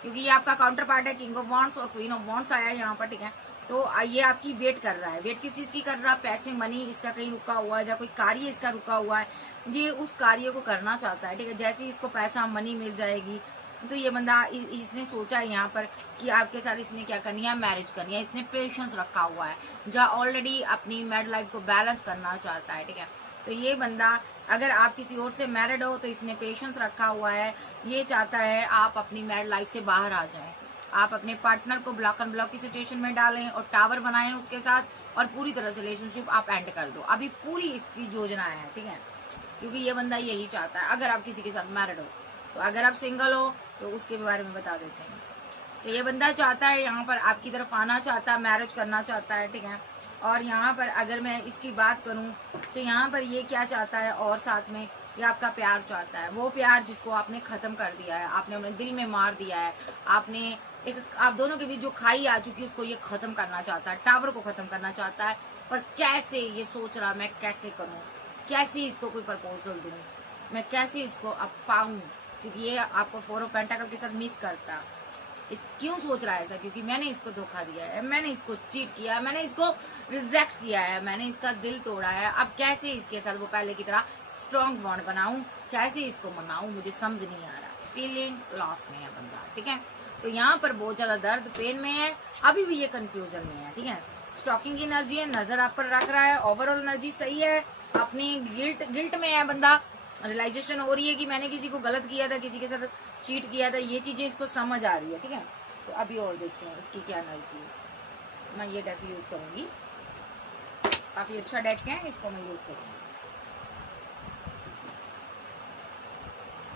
क्योंकि ये आपका काउंटर पार्ट है, किंग ऑफ वॉन्ड्स और क्वीन ऑफ वॉन्ड्स आया है यहाँ पर, ठीक है। तो ये आपकी वेट कर रहा है, वेट किस चीज की कर रहा है, पैसे मनी इसका कहीं रुका हुआ है, या कोई कार्य इसका रुका हुआ है, ये उस कार्य को करना चाहता है, ठीक है। जैसे इसको पैसा मनी मिल जाएगी, तो ये बंदा इसने सोचा है यहाँ पर कि आपके साथ इसने क्या करनी है, मैरिज करनी है, इसने पेशेंस रखा हुआ है, जो ऑलरेडी अपनी मैरिड लाइफ को बैलेंस करना चाहता है, ठीक है। तो ये बंदा अगर आप किसी और से मैरिड हो तो इसने पेशेंस रखा हुआ है, ये चाहता है आप अपनी मैरिड लाइफ से बाहर आ जाएं, आप अपने पार्टनर को ब्लॉक एंड ब्लॉक की सिचुएशन में डालें और टावर बनाएं उसके साथ, और पूरी तरह से रिलेशनशिप आप एंड कर दो। अभी पूरी इसकी योजना है, ठीक है, क्योंकि ये बंदा यही चाहता है। अगर आप किसी के साथ मैरिड हो, तो अगर आप सिंगल हो तो उसके बारे में बता देते हैं। तो ये बंदा चाहता है यहाँ पर आपकी तरफ आना चाहता है, मैरिज करना चाहता है, ठीक है। और यहाँ पर अगर मैं इसकी बात करूँ तो यहाँ पर ये क्या चाहता है, और साथ में ये आपका प्यार चाहता है, वो प्यार जिसको आपने खत्म कर दिया है, आपने अपने दिल में मार दिया है, आपने एक आप दोनों के बीच जो खाई आ चुकी है उसको ये खत्म करना चाहता है, टावर को खत्म करना चाहता है। पर कैसे, ये सोच रहा मैं कैसे करूँ, कैसे इसको कोई प्रपोजल दूँ, मैं कैसे इसको अब पाऊँ, क्योंकि ये आपको 4 ऑफ पेंटाकल के साथ मिस करता है। इस क्यों सोच रहा है ऐसा, क्योंकि मैंने इसको धोखा दिया है, मैंने इसको चीट किया है, मैंने इसको रिजेक्ट किया है, मैंने इसका दिल तोड़ा है। अब कैसे इसके साथ वो पहले की तरह स्ट्रॉन्ग बॉन्ड बनाऊं, कैसे इसको मनाऊं, मुझे समझ नहीं आ रहा। फीलिंग लॉस में है बंदा, ठीक है। तो यहाँ पर बहुत ज्यादा दर्द पेन में है, अभी भी ये कंफ्यूजन में है, ठीक है। स्टॉकिंग की एनर्जी है, नजर आप पर रख रहा है, ओवरऑल एनर्जी सही है, अपनी गिल्ट में है बंदा, रियलाइजेशन हो रही है कि मैंने किसी को गलत किया था, किसी के साथ चीट किया था, ये चीजें इसको समझ आ रही है, ठीक है। तो अभी और देखते हैं इसकी क्या एनर्जी है। मैं ये डेक यूज करूंगी, काफी अच्छा डेक है, इसको मैं यूज करूंगी।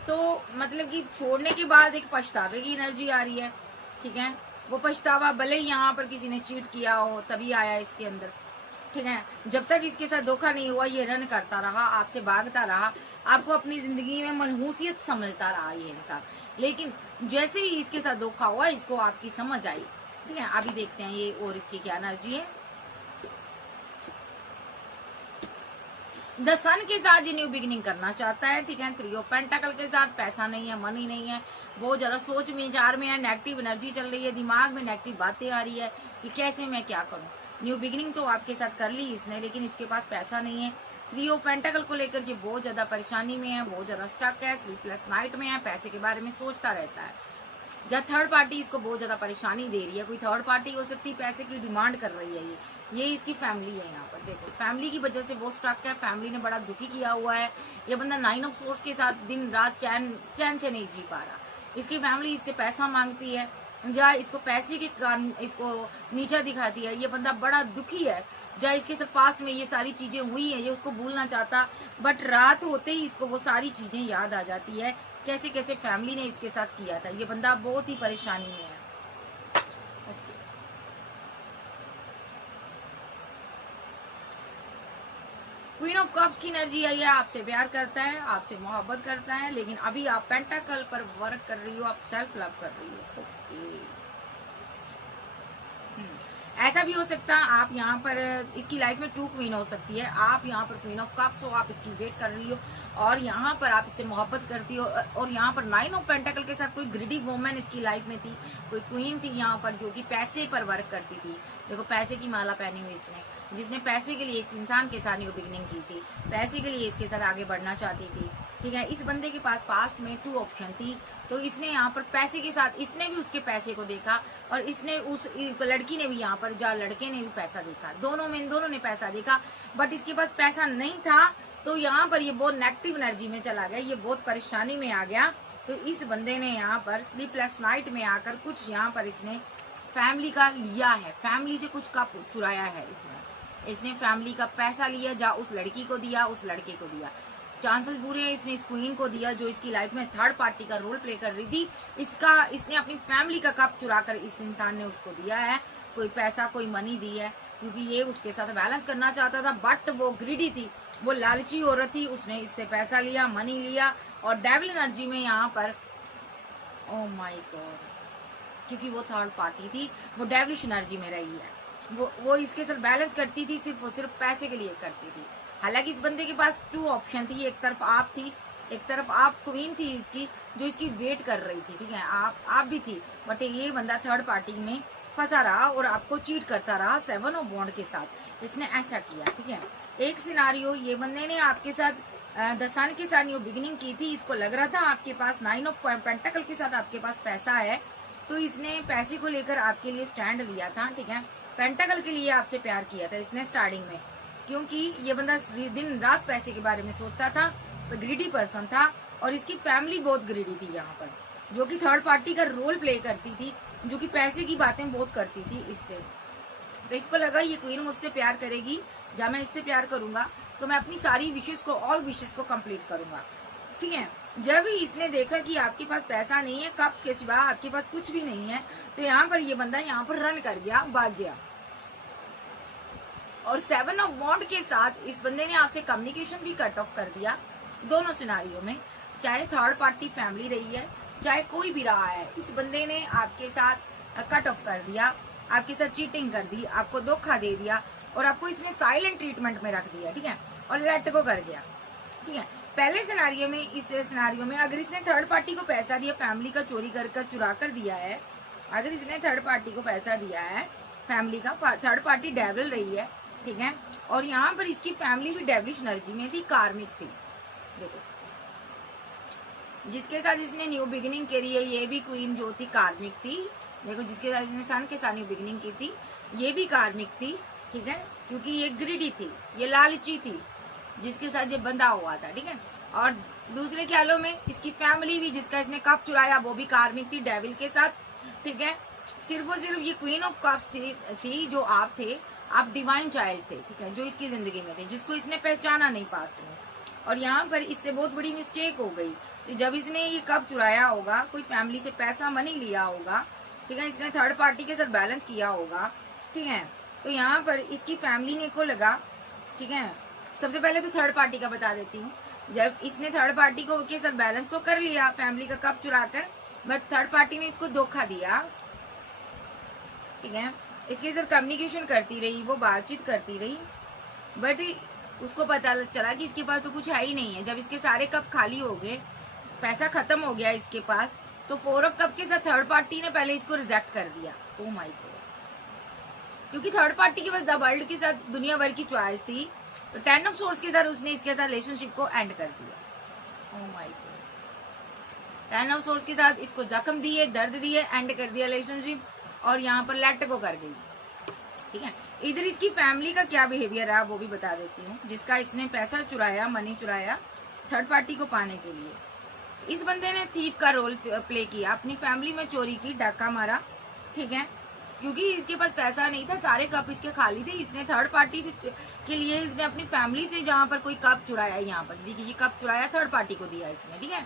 तो मतलब कि छोड़ने के बाद एक पछतावे की एनर्जी आ रही है, ठीक है। वो पछतावा भले ही यहाँ पर किसी ने चीट किया हो तभी आया इसके अंदर, ठीक है। जब तक इसके साथ धोखा नहीं हुआ ये रन करता रहा, आपसे भागता रहा, आपको अपनी जिंदगी में मनहूसियत समझता रहा ये इंसान। लेकिन जैसे ही इसके साथ धोखा हुआ, इसको आपकी समझ आई, ठीक है। अभी देखते हैं ये और इसकी क्या एनर्जी है। द सन के साथ ये न्यू बिगिनिंग करना चाहता है, ठीक है। 3 ऑफ पेंटाकल के साथ पैसा नहीं है, मनी नहीं है, बहुत ज्यादा सोच में जार में है, नेगेटिव एनर्जी चल रही है, दिमाग में नेगेटिव बातें आ रही है कि कैसे मैं क्या करूं। न्यू बिगिनिंग तो आपके साथ कर ली इसने, लेकिन इसके पास पैसा नहीं है। 3 ऑफ पेंटाकल को लेकर ये बहुत ज्यादा परेशानी में है, बहुत ज्यादा स्टक है, स्लीपलेस नाइट में है, पैसे के बारे में सोचता रहता है। जहाँ थर्ड पार्टी इसको बहुत ज्यादा परेशानी दे रही है। कोई थर्ड पार्टी हो सकती है, पैसे की डिमांड कर रही है। ये इसकी फैमिली है। यहाँ पर देखो फैमिली की वजह से बहुत स्ट्रक है, फैमिली ने बड़ा दुखी किया हुआ है। ये बंदा 9 ऑफ सोर्स के साथ दिन रात चैन से नहीं जी पा रहा। इसकी फैमिली इससे पैसा मांगती है, जहाँ इसको पैसे के कारण इसको नीचा दिखाती है। ये बंदा बड़ा दुखी है, जहाँ इसके साथ पास्ट में ये सारी चीजें हुई है, ये उसको भूलना चाहता, बट रात होते ही इसको वो सारी चीजें याद आ जाती है, कैसे कैसे फैमिली ने इसके साथ किया था। ये बंदा बहुत ही परेशानी में है। क्वीन ऑफ कप्स की एनर्जी आई है, आपसे प्यार करता है, आपसे मोहब्बत करता है, लेकिन अभी आप पेंटाकल पर वर्क कर रही हो, आप सेल्फ लव कर रही हो। ओके, ऐसा भी हो सकता है आप यहाँ पर इसकी लाइफ में 2 क्वीन हो सकती है। आप यहाँ पर क्वीन ऑफ कप्स हो, आप इसकी वेट कर रही हो और यहाँ पर आप इससे मोहब्बत करती हो। और यहाँ पर 9 ऑफ पेंटाकल के साथ कोई ग्रीडी वुमन इसकी लाइफ में थी, कोई क्वीन थी यहाँ पर जो कि पैसे पर वर्क करती थी। देखो पैसे की माला पहनी हुई इसने, जिसने पैसे के लिए इस इंसान के साथ बिगिनिंग की थी, पैसे के लिए इसके साथ आगे बढ़ना चाहती थी। ठीक है, इस बंदे के पास पास्ट में 2 ऑप्शन थी, तो इसने यहाँ पर पैसे के साथ, इसने भी उसके पैसे को देखा और इसने उस लड़की ने भी यहाँ पर जहाँ लड़के ने भी पैसा देखा, दोनों ने पैसा देखा, बट इसके पास पैसा नहीं था। तो यहाँ पर ये बहुत नेगेटिव एनर्जी में चला गया, ये बहुत परेशानी में आ गया। तो इस बंदे ने यहाँ पर स्लीपलेस नाइट में आकर कुछ यहाँ पर इसने फैमिली का लिया है, फैमिली से कुछ का चुराया है इसने फैमिली का पैसा लिया, जहाँ उस लड़की को दिया, उस लड़के को दिया। चांसेस बुरे हैं इसने इस क्वीन को दिया जो इसकी लाइफ में थर्ड पार्टी का रोल प्ले कर रही थी। इसने अपनी फैमिली का कप चुरा कर इस इंसान ने उसको दिया है, कोई पैसा कोई मनी दी है, क्योंकि ये उसके साथ बैलेंस करना चाहता था, बट वो ग्रीडी थी, वो लालची औरत थी, उसने इससे पैसा लिया, मनी लिया। और डेविल एनर्जी में यहाँ पर ओह माय गॉड, क्योंकि वो थर्ड पार्टी थी, वो डेविलिश एनर्जी में रही है, वो इसके साथ बैलेंस करती थी, सिर्फ और सिर्फ पैसे के लिए करती थी। हालांकि इस बंदे के पास 2 ऑप्शन थी, एक तरफ आप थी, एक तरफ आप क्वीन थी इसकी जो इसकी वेट कर रही थी। ठीक है, आप भी थी, बट ये बंदा थर्ड पार्टी में फंसा रहा और आपको चीट करता रहा 7 ऑफ वॉन्ड के साथ, इसने ऐसा किया। ठीक है, एक सिनारियो ये बंदे ने आपके साथ 10 के साथ बिगिनिंग की थी, इसको लग रहा था आपके पास 9 ऑफ पेंटाकल के साथ आपके पास पैसा है, तो इसने पैसे को लेकर आपके लिए स्टैंड लिया था। ठीक है, पेंटाकल के लिए आपसे प्यार किया था इसने स्टार्टिंग में, क्योंकि ये बंदा दिन रात पैसे के बारे में सोचता था, तो ग्रीडी पर्सन था और इसकी फैमिली बहुत ग्रीडी थी यहाँ पर, जो कि थर्ड पार्टी का रोल प्ले करती थी, जो कि पैसे की बातें बहुत करती थी इससे। तो इसको लगा ये क्वीन मुझसे प्यार करेगी, जब मैं इससे प्यार करूंगा तो मैं अपनी सारी विशेष को, ऑल विशेष को कंप्लीट करूंगा। ठीक है, जब इसने देखा कि आपके पास पैसा नहीं है, कप्स के सिवा आपके पास कुछ भी नहीं है, तो यहाँ पर ये बंदा यहाँ पर रन कर गया, भाग गया। और 7 ऑफ वॉन्ड के साथ इस बंदे ने आपसे कम्युनिकेशन भी कट ऑफ कर दिया। दोनों सिनारियों में, चाहे थर्ड पार्टी फैमिली रही है, चाहे कोई भी रहा है, इस बंदे ने आपके साथ कट ऑफ कर दिया, आपके साथ चीटिंग कर दी, आपको धोखा दे दिया और आपको इसने साइलेंट ट्रीटमेंट में रख दिया। ठीक है, और लेट गो कर गया। ठीक है, पहले सिनारियो में, इस सिनारियो में अगर इसने थर्ड पार्टी को पैसा दिया, फैमिली का चोरी कर चुरा कर दिया है, अगर इसने थर्ड पार्टी को पैसा दिया है फैमिली का, थर्ड पार्टी डेविल रही है। ठीक है, और यहाँ पर इसकी फैमिली भी डेविलिश एनर्जी में थी, कार्मिक थी। देखो जिसके साथ इसने न्यू बिगिनिंग करी है, ये भी क्वीन जो थी कार्मिक थी। देखो जिसके साथ इसने सन के साथ न्यू बिगिनिंग की थी, ये भी कार्मिक थी। ठीक है, क्योंकि ये ग्रीडी थी, ये लालची थी, जिसके साथ ये बंधा हुआ था। ठीक है, और दूसरे ख्यालों में इसकी फैमिली भी, जिसका इसने कप चुराया, वो भी कार्मिक थी डेविल के साथ। ठीक है, सिर्फ और सिर्फ ये क्वीन ऑफ कप्स थी जो आप थे, आप डिवाइन चाइल्ड थे। ठीक है, जो इसकी जिंदगी में थे, जिसको इसने पहचाना नहीं पास्ट में। और यहाँ पर इससे बहुत बड़ी मिस्टेक हो गई, तो जब इसने ये कप चुराया होगा, कोई फैमिली से पैसा मनी लिया होगा, ठीक है, इसने थर्ड पार्टी के साथ बैलेंस किया होगा। ठीक है, तो यहाँ पर इसकी फैमिली ने को लगा, ठीक है, सबसे पहले तो थर्ड पार्टी का बता देती हूँ। जब इसने थर्ड पार्टी को के साथ बैलेंस तो कर लिया फैमिली का कप चुरा कर, बट थर्ड पार्टी ने इसको धोखा दिया। ठीक है, इसके साथ कम्युनिकेशन करती रही, वो बातचीत करती रही, बट उसको पता चला कि इसके पास तो कुछ है ही नहीं है। जब इसके सारे कप खाली हो गए, पैसा खत्म हो गया इसके पास, तो 4 ऑफ कप के साथ थर्ड पार्टी ने पहले इसको रिजेक्ट कर दिया। ओह माय गॉड, क्योंकि थर्ड पार्टी के पास द वर्ल्ड के साथ दुनिया भर की चॉइस थी, तो 10 ऑफ सोर्स के साथ उसने इसके साथ रिलेशनशिप को एंड कर दिया। Oh my God, 10 of source के साथ इसको जख्म दिए, दर्द दिए, एंड कर दिया रिलेशनशिप, और यहाँ पर लेट गो कर गई। ठीक है, इधर इसकी फैमिली का क्या बिहेवियर है वो भी बता देती हूँ। जिसका इसने पैसा चुराया, मनी चुराया थर्ड पार्टी को पाने के लिए, इस बंदे ने थीफ का रोल प्ले किया, अपनी फैमिली में चोरी की, डाका मारा। ठीक है, क्योंकि इसके पास पैसा नहीं था, सारे कप इसके खाली थे, इसने थर्ड पार्टी से के लिए इसने अपनी फैमिली से जहाँ पर कोई कप चुराया, यहाँ पर देखिए ये कप चुराया, थर्ड पार्टी को दिया इसने। ठीक है,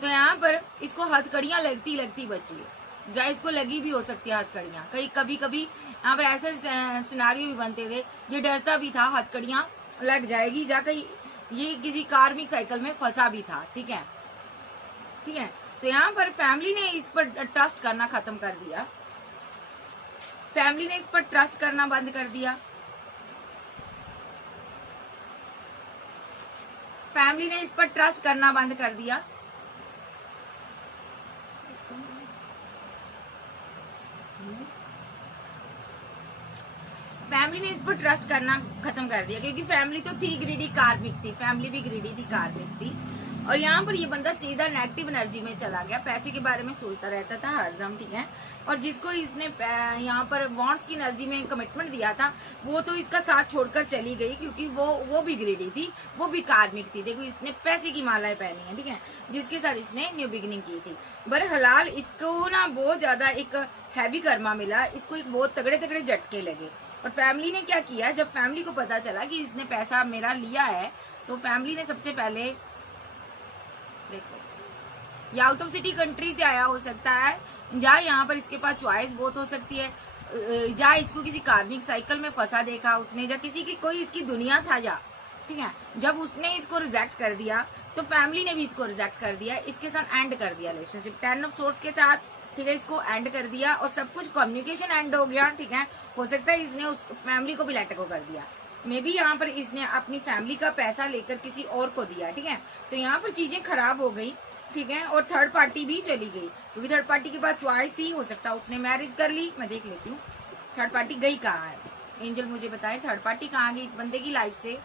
तो यहाँ पर इसको हथकड़ियां लगती लगती बची है, या इसको लगी भी हो सकती है हथकड़ियां। कभी कभी यहाँ पर ऐसे सिनारियो भी बनते थे, ये डरता भी था हथकड़ियां लग जाएगी, या कहीं ये किसी कार्मिक साइकिल में फंसा भी था। ठीक है, ठीक है, तो यहाँ पर फैमिली ने इस पर ट्रस्ट करना खत्म कर दिया, फैमिली ने इस पर ट्रस्ट करना बंद कर दिया, फैमिली ने इस पर ट्रस्ट करना बंद कर दिया। फैमिली ने इस पर ट्रस्ट करना खत्म कर दिया, क्योंकि फैमिली तो थी ग्रीडी, कार्मिक थी, फैमिली भी ग्रीडी थी, कार्मिक थी। और यहाँ पर ये बंदा सीधा नेगेटिव एनर्जी में चला गया, पैसे के बारे में सोचता रहता था हरदम। ठीक है, और जिसको इसने यहाँ पर वांट्स की एनर्जी में कमिटमेंट दिया था, वो तो इसका साथ छोड़कर चली गई, क्योंकि वो भी ग्रीडी थी, वो भी कार्मिक थी। देखो इसने पैसे की मालाएं पहनी है, ठीक है, जिसके साथ इसने न्यू बिगिनिंग की थी। बहरहाल इसको ना बहुत ज्यादा एक हैवी कर्मा मिला, इसको एक बहुत तगड़े तगड़े झटके लगे। और फैमिली ने क्या किया, जब फैमिली को पता चला कि इसने पैसा मेरा लिया है, तो फैमिली ने सबसे पहले, देखो ये आउट ऑफ सिटी कंट्री से आया हो सकता है, या यहाँ पर इसके पास चॉइस बहुत हो सकती है, या इसको किसी कार्मिक साइकिल में फंसा देखा उसने, या किसी की कोई इसकी दुनिया था जा। ठीक है, जब उसने इसको रिजेक्ट कर दिया तो फैमिली ने भी इसको रिजेक्ट कर दिया, इसके साथ एंड कर दिया रिलेशनशिप 10 ऑफ सोर्स के साथ। ठीक है, इसको एंड कर दिया और सब कुछ कम्युनिकेशन एंड हो गया। ठीक है, हो सकता है इसने उस फैमिली को भी लेट गो कर दिया, मे बी यहाँ पर इसने अपनी फैमिली का पैसा लेकर किसी और को दिया। ठीक है, तो यहाँ पर चीजें खराब हो गई। ठीक है, और थर्ड पार्टी भी चली गई, क्योंकि थर्ड पार्टी के पास चॉइस थी, हो सकता है उसने मैरिज कर ली। मैं देख लेती हूँ थर्ड पार्टी गई कहाँ है, एंजल मुझे बताएं थर्ड पार्टी कहाँ गई इस बंदे की लाइफ से।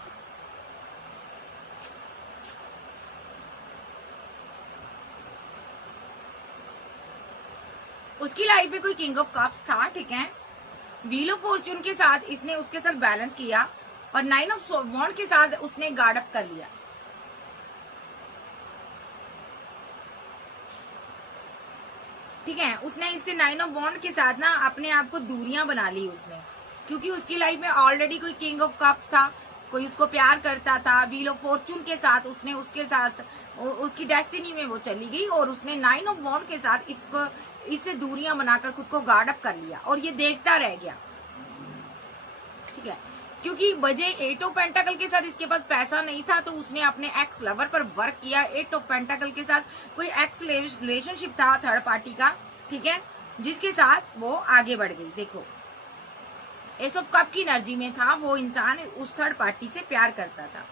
उसकी लाइफ में कोई किंग ऑफ कप्स था। ठीक है, व्हील ऑफ फॉर्चून के साथ इसने उसके साथ बैलेंस किया, और 9 ऑफ वॉन्ड के साथ उसने गार्ड अप कर लिया। ठीक है, उसने इससे 9 ऑफ वॉन्ड के साथ ना अपने आप को दूरियां बना ली उसने, क्योंकि उसकी लाइफ में ऑलरेडी कोई किंग ऑफ कप्स था, कोई उसको प्यार करता था। व्हील ऑफ फॉर्चून के साथ उसने उसके साथ उसकी डेस्टिनी में वो चली गई, और उसने 9 ऑफ वॉन्ड के साथ इससे दूरियां बनाकर खुद को गार्ड अप कर लिया, और ये देखता रह गया। ठीक है, क्योंकि बजे 8 ऑफ पेंटाकल के साथ इसके पास पैसा नहीं था, तो उसने अपने एक्स लवर पर वर्क किया। 8 ऑफ पेंटाकल के साथ कोई एक्स रिलेशनशिप था थर्ड पार्टी का। ठीक है, जिसके साथ वो आगे बढ़ गई। देखो एस ऑफ कप की एनर्जी में था, वो इंसान उस थर्ड पार्टी से प्यार करता था,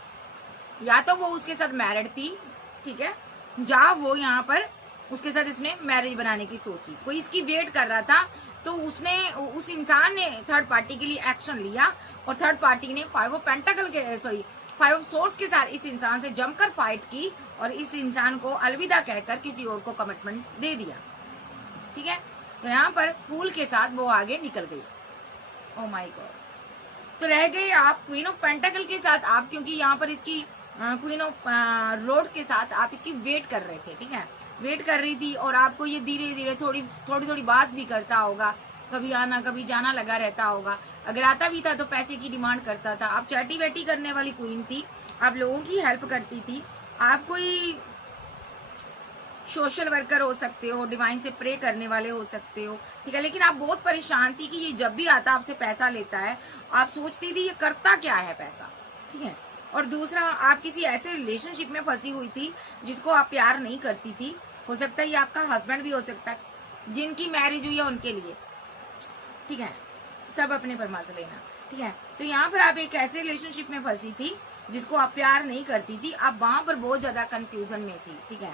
या तो वो उसके साथ मैरिड थी। ठीक है, या वो यहाँ पर उसके साथ इसने मैरिज बनाने की सोची, कोई इसकी वेट कर रहा था, तो उस इंसान ने थर्ड पार्टी के लिए एक्शन लिया, और थर्ड पार्टी ने 5 ऑफ पेंटाकल के 5 ऑफ सोर्स के साथ इस इंसान से जमकर फाइट की, और इस इंसान को अलविदा कहकर किसी और को कमिटमेंट दे दिया। ठीक है, तो यहाँ पर फूल के साथ वो आगे निकल गई। ओ माय गॉड, तो रह गए आप क्वीन ऑफ पेंटाकल के साथ आप, क्योंकि यहाँ पर इसकी क्वीन ऑफ रोड के साथ आप इसकी वेट कर रहे थे। ठीक है, वेट कर रही थी, और आपको ये धीरे धीरे थोड़ी बात भी करता होगा, कभी आना कभी जाना लगा रहता होगा। अगर आता भी था तो पैसे की डिमांड करता था। आप चैटी वैटी करने वाली क्वीन थी, आप लोगों की हेल्प करती थी, आप कोई सोशल वर्कर हो सकते हो, डिवाइन से प्रे करने वाले हो सकते हो। ठीक है, लेकिन आप बहुत परेशान थी कि ये जब भी आता आपसे पैसा लेता है, आप सोचती थी ये करता क्या है पैसा। ठीक है, और दूसरा आप किसी ऐसे रिलेशनशिप में फंसी हुई थी जिसको आप प्यार नहीं करती थी। हो सकता है ये आपका हस्बैंड भी हो सकता है, जिनकी मैरिज हुई है उनके लिए। ठीक है, सब अपने पर मत लेना। ठीक है, तो यहाँ पर आप एक ऐसे रिलेशनशिप में फंसी थी जिसको आप प्यार नहीं करती थी, आप वहां पर बहुत ज्यादा कंफ्यूजन में थी। ठीक है,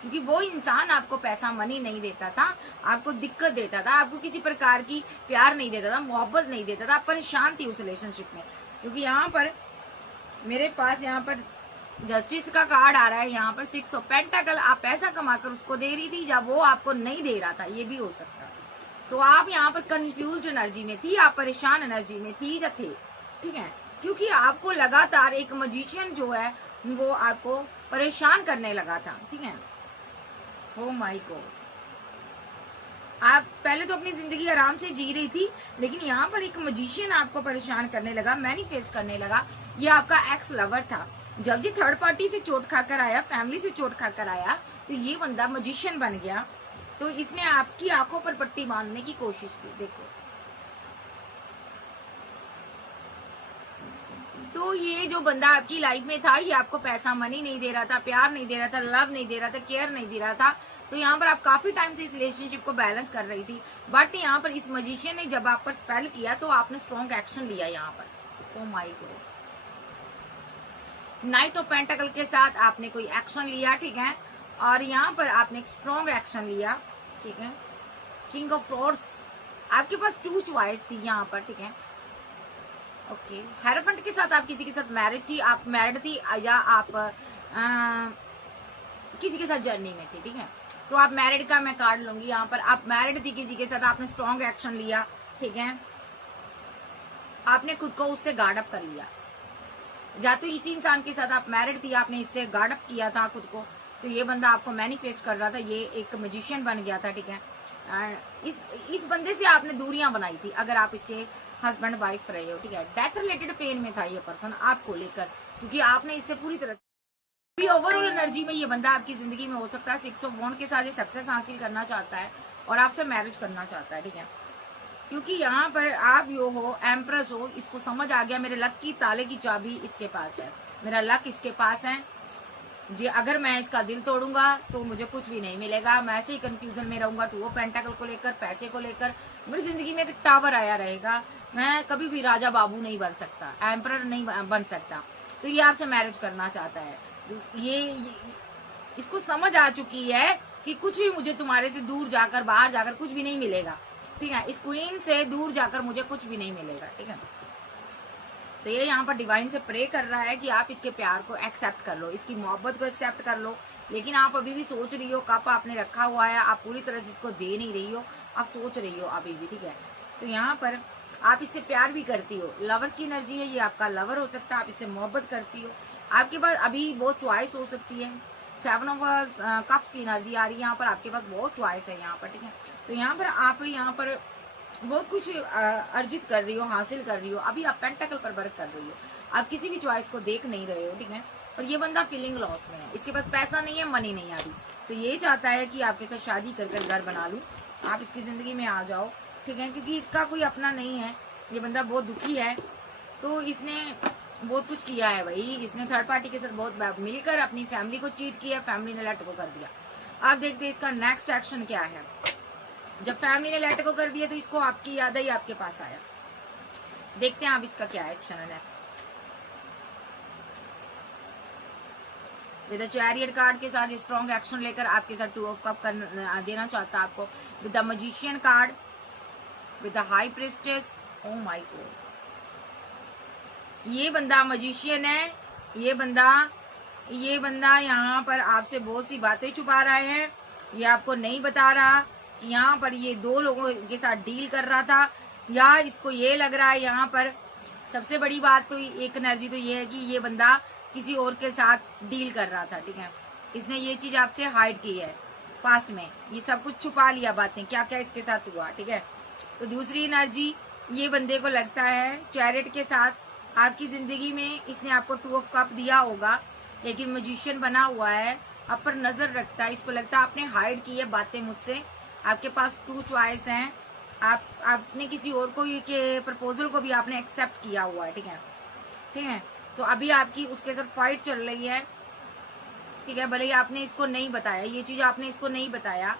क्योंकि वो इंसान आपको पैसा मनी नहीं देता था, आपको दिक्कत देता था, आपको किसी प्रकार की प्यार नहीं देता था, मोहब्बत नहीं देता था, आप परेशान थी उस रिलेशनशिप में। क्योंकि यहाँ पर मेरे पास यहाँ पर जस्टिस का कार्ड आ रहा है यहाँ पर, 6 ऑफ पेंटाकल। आप पैसा कमाकर उसको दे रही थी जब वो आपको नहीं दे रहा था, ये भी हो सकता है। तो आप यहाँ पर कंफ्यूज्ड एनर्जी में थी, आप परेशान एनर्जी में थी या थे, ठीक है, क्योंकि आपको लगातार एक मजिशियन जो है वो आपको परेशान करने लगा था, ठीक है। ओ माय गॉड, आप पहले तो अपनी जिंदगी आराम से जी रही थी, लेकिन यहाँ पर एक मजिशियन आपको परेशान करने लगा, मैनिफेस्ट करने लगा। ये आपका एक्स लवर था। जब ये थर्ड पार्टी से चोट खाकर आया, फैमिली से चोट खाकर आया, तो ये बंदा मजिशियन बन गया। तो इसने आपकी आंखों पर पट्टी बांधने की कोशिश की। देखो, तो ये जो बंदा आपकी लाइफ में था, ये आपको पैसा मनी नहीं दे रहा था, प्यार नहीं दे रहा था, लव नहीं दे रहा था, केयर नहीं दे रहा था। तो यहाँ पर आप काफी टाइम से इस रिलेशनशिप को बैलेंस कर रही थी, बट यहाँ पर इस मजिशियन ने जब आप पर स्पेल किया तो आपने स्ट्रॉन्ग एक्शन लिया यहाँ पर। Oh my god, knight of pentacle के साथ आपने कोई एक्शन लिया, ठीक है, और यहाँ पर आपने एक स्ट्रॉन्ग एक्शन लिया, ठीक है। किंग ऑफ स्वॉर्ड्स, आपके पास 2 चॉइस थी यहाँ पर, ठीक है, ओके। हेरोफेंट के साथ आप किसी के साथ मैरिड थी, आप मैरिड थी, या आप किसी के साथ जर्नी में थी, ठीक है। तो आप मैरिड का मैं कार्ड लूंगी यहाँ पर। आप मैरिड थी किसी के साथ, आपने स्ट्रॉन्ग एक्शन लिया, ठीक है, आपने खुद को उससे गार्ड अप कर लिया। या तो इसी इंसान के साथ आप मैरिड थी, आपने इससे गार्ड अप किया था खुद को, तो ये बंदा आपको मैनिफेस्ट कर रहा था, ये एक मैजिशियन बन गया था, ठीक है। इस बंदे से आपने दूरियां बनाई थी, अगर आप इसके हस्बैंड वाइफ रहे हो, ठीक है। डेथ रिलेटेड पेन में था ये पर्सन आपको लेकर, क्योंकि आपने इससे पूरी तरह ओवरऑल एनर्जी में ये बंदा आपकी जिंदगी में हो सकता है। 6 ऑफ वॉन्ड के साथ ये सक्सेस हासिल करना चाहता है और आपसे मैरिज करना चाहता है, ठीक है, क्योंकि यहाँ पर आप यो हो, एम्प्रेस हो, इसको समझ आ गया मेरे लक की ताले की चाबी इसके पास है, मेरा लक इसके पास है जी। अगर मैं इसका दिल तोड़ूंगा तो मुझे कुछ भी नहीं मिलेगा, मैं ऐसे ही कंफ्यूजन में रहूंगा। 2 ऑफ पेंटाकल को लेकर, पैसे को लेकर मेरी जिंदगी में एक टावर आया रहेगा, मैं कभी भी राजा बाबू नहीं बन सकता, एम्परर नहीं बन सकता। तो ये आपसे मैरिज करना चाहता है। ये इसको समझ आ चुकी है कि कुछ भी मुझे तुम्हारे से दूर जाकर, बाहर जाकर कुछ भी नहीं मिलेगा, ठीक है। इस क्वीन से दूर जाकर मुझे कुछ भी नहीं मिलेगा, ठीक है। तो ये यहाँ पर डिवाइन से प्रे कर रहा है कि आप इसके प्यार को एक्सेप्ट कर लो, इसकी मोहब्बत को एक्सेप्ट कर लो। लेकिन आप अभी भी सोच रही हो, कप आपने रखा हुआ है, आप पूरी तरह से इसको दे नहीं रही हो, आप सोच रही हो अभी भी, ठीक है। तो यहाँ पर आप इससे प्यार भी करती हो, लवर्स की एनर्जी है, ये आपका लवर हो सकता है, आप इससे मोहब्बत करती हो, आपके पास अभी बहुत चॉइस हो सकती है। 7 ऑफ कप्स की एनर्जी आ रही है यहाँ पर, आपके पास बहुत चॉइस है यहाँ पर, ठीक है। तो यहाँ पर आप यहाँ पर बहुत कुछ अर्जित कर रही हो, हासिल कर रही हो। अभी आप पेंटाकल पर वर्क कर रही हो, आप किसी भी चॉइस को देख नहीं रहे हो, ठीक है। और ये बंदा फीलिंग लॉस में है, इसके पास पैसा नहीं है, मनी नहीं आ रही, तो ये चाहता है कि आपके साथ शादी कर घर बना लूं, आप इसकी जिंदगी में आ जाओ, ठीक है, क्योंकि इसका कोई अपना नहीं है। ये बंदा बहुत दुखी है, तो इसने बहुत कुछ किया है भाई, इसने थर्ड पार्टी के साथ बहुत मिलकर अपनी फैमिली को चीट किया, फैमिली ने लेट को कर दिया। आप देखते हैं इसका नेक्स्ट एक्शन क्या है। जब फैमिली ने लेट को कर दिया तो इसको आपकी याद आई, आपके पास आया। देखते हैं आप इसका क्या एक्शन है next. With the chariot card के साथ स्ट्रॉन्ग एक्शन लेकर आपके साथ 2 ऑफ कप देना चाहता है आपको। With the magician card, with the high priestess, O my God, ये बंदा मैजिशियन है, ये बंदा यहाँ पर आपसे बहुत सी बातें छुपा रहा है, ये आपको नहीं बता रहा कि यहाँ पर ये 2 लोगों के साथ डील कर रहा था, या इसको ये लग रहा है यहाँ पर सबसे बड़ी बात तो एक एनर्जी तो ये है कि ये बंदा किसी और के साथ डील कर रहा था, ठीक है। इसने ये चीज आपसे हाइड की है पास्ट में, ये सब कुछ छुपा लिया, बातें क्या क्या इसके साथ हुआ, ठीक है। तो दूसरी एनर्जी, ये बंदे को लगता है चैरियट के साथ आपकी जिंदगी में इसने आपको 2 ऑफ कप दिया होगा, लेकिन मैजिशियन बना हुआ है, आप पर नजर रखता है, इसको लगता है आपने हाइड की है बातें मुझसे, आपके पास 2 चॉइस हैं, आपने किसी और को के प्रपोजल को भी आपने एक्सेप्ट किया हुआ है, ठीक है, ठीक है। तो अभी आपकी उसके साथ फाइट चल रही है, ठीक है, भले ही आपने इसको नहीं बताया, ये चीज आपने इसको नहीं बताया,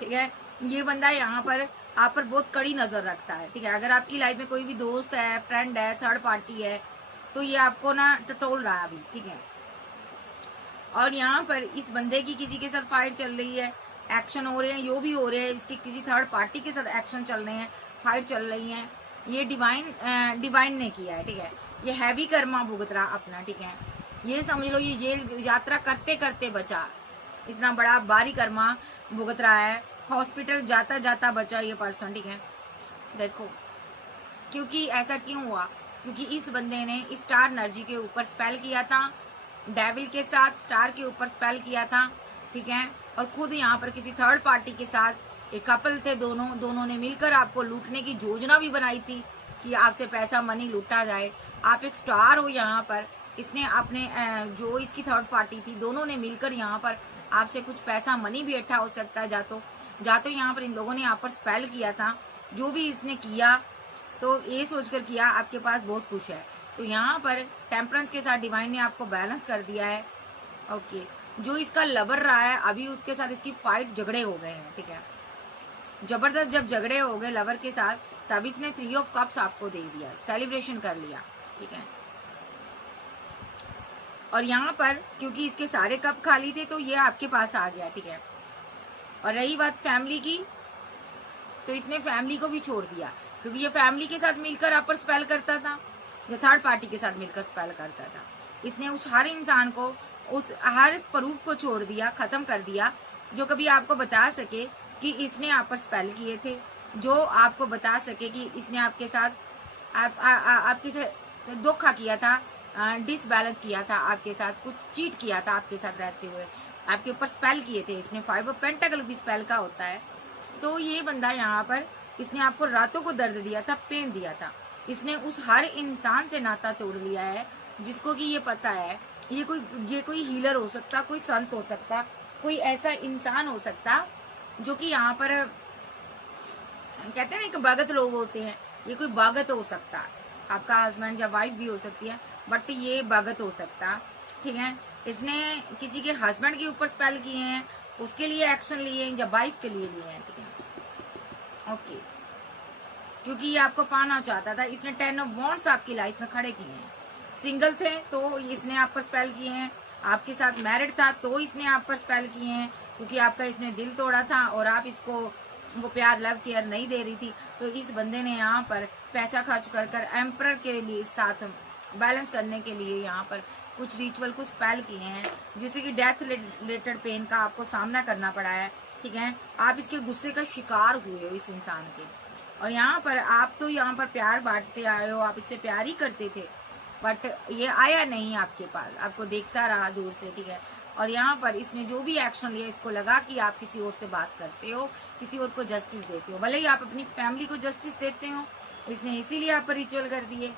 ठीक है। ये बंदा यहाँ पर आप पर बहुत कड़ी नजर रखता है, ठीक है। अगर आपकी लाइफ में कोई भी दोस्त है, फ्रेंड है, थर्ड पार्टी है, तो ये आपको ना टटोल रहा है अभी, ठीक है। और यहाँ पर इस बंदे की किसी के साथ फाइट चल रही है, एक्शन हो रहे हैं, यो भी हो रहे हैं, इसके किसी थर्ड पार्टी के साथ एक्शन चल रहे हैं, फाइट चल रही है। ये डिवाइन ने किया है, ठीक है। ये हैवी कर्मा भुगत रहा अपना, ठीक है। ये समझ लो ये जेल यात्रा करते करते बचा, इतना बड़ा भारी कर्मा भुगत रहा है, हॉस्पिटल जाता जाता बचा ये पर्सन, ठीक है। देखो क्योंकि ऐसा क्यों हुआ, क्योंकि इस बंदे ने स्टार एनर्जी के ऊपर स्पेल किया था, डेविल के साथ स्टार के ऊपर स्पेल किया था, ठीक है। और खुद यहाँ पर किसी थर्ड पार्टी के साथ एक कपल थे, दोनों ने मिलकर आपको लूटने की योजना भी बनाई थी कि आपसे पैसा मनी लूटा जाए। आप एक स्टार हो यहाँ पर, इसने अपने जो इसकी थर्ड पार्टी थी, दोनों ने मिलकर यहाँ पर आपसे कुछ पैसा मनी भी इकट्ठा हो सकता है। जातो यहाँ पर इन लोगों ने यहाँ पर स्पेल किया था, जो भी इसने किया तो ये सोचकर किया आपके पास बहुत खुश है। तो यहाँ पर टेम्परेंस के साथ डिवाइन ने आपको बैलेंस कर दिया है, ओके। जो इसका लवर रहा है अभी उसके साथ इसकी फाइट झगड़े हो गए हैं, ठीक है, जबरदस्त। जब झगड़े हो गए लवर के साथ तब इसने 3 ऑफ कप्स आपको दे दिया, सेलिब्रेशन कर लिया, ठीक है। और यहाँ पर क्योंकि इसके सारे कप खाली थे तो ये आपके पास आ गया, ठीक है। और रही बात फैमिली की, तो इसने फैमिली को भी छोड़ दिया, क्योंकि ये फैमिली के साथ मिलकर आप पर स्पेल करता था, या थर्ड पार्टी के साथ मिलकर स्पेल करता था। इसने उस हर इंसान को, उस हर प्रूफ को छोड़ दिया, खत्म कर दिया, जो कभी आपको बता सके कि इसने आप पर स्पेल किए थे, जो आपको बता सके कि इसने आपके साथ आपके साथ धोखा किया था, डिसबैलेंस किया था आपके साथ, कुछ चीट किया था आपके साथ रहते हुए, आपके ऊपर स्पेल किए थे इसने। 5 ऑफ पेंटाकल भी स्पेल का होता है। तो ये बंदा यहाँ पर इसने आपको रातों को दर्द दिया था, पेन दिया था। इसने उस हर इंसान से नाता तोड़ लिया है जिसको कि ये पता है ये कोई हीलर हो सकता, कोई संत हो सकता, कोई ऐसा इंसान हो सकता जो कि यहाँ पर कहते हैं ना कि भगत लोग होते हैं, ये कोई भगत हो सकता, आपका हस्बैंड या वाइफ भी हो सकती है, बट ये भगत हो सकता, ठीक है। इसने किसी के हस्बैंड के ऊपर स्पेल किए हैं, उसके लिए एक्शन लिए हैं, या वाइफ के लिए लिए हैं, ठीक है, ओके। क्योंकि ये आपको पाना चाहता था, इसने 10 ऑफ वॉन्ड्स आपकी लाइफ में खड़े किए हैं। सिंगल थे तो इसने आप पर स्पेल किए हैं, आपके साथ मैरिड था तो इसने आप पर स्पेल किए हैं, क्योंकि आपका इसने दिल तोड़ा था और आप इसको वो प्यार लव केयर नहीं दे रही थी। तो इस बंदे ने यहाँ पर पैसा खर्च कर एम्परर के लिए साथ बैलेंस करने के लिए यहाँ पर कुछ रिचुअल, कुछ स्पेल किए हैं, जिससे कि डेथ रिलेटेड पेन का आपको सामना करना पड़ा है, ठीक है। आप इसके गुस्से का शिकार हुए हो इस इंसान के। और यहाँ पर आप तो यहाँ पर प्यार बांटते आए हो, आप इससे प्यार ही करते थे, बट ये आया नहीं आपके पास, आपको देखता रहा दूर से, ठीक है। और यहाँ पर इसने जो भी एक्शन लिया, इसको लगा कि आप किसी और से बात करते हो, किसी और को जस्टिस देते हो, भले ही आप अपनी फैमिली को जस्टिस देते हो, इसने इसीलिए आप पर रिचुअल कर दिए।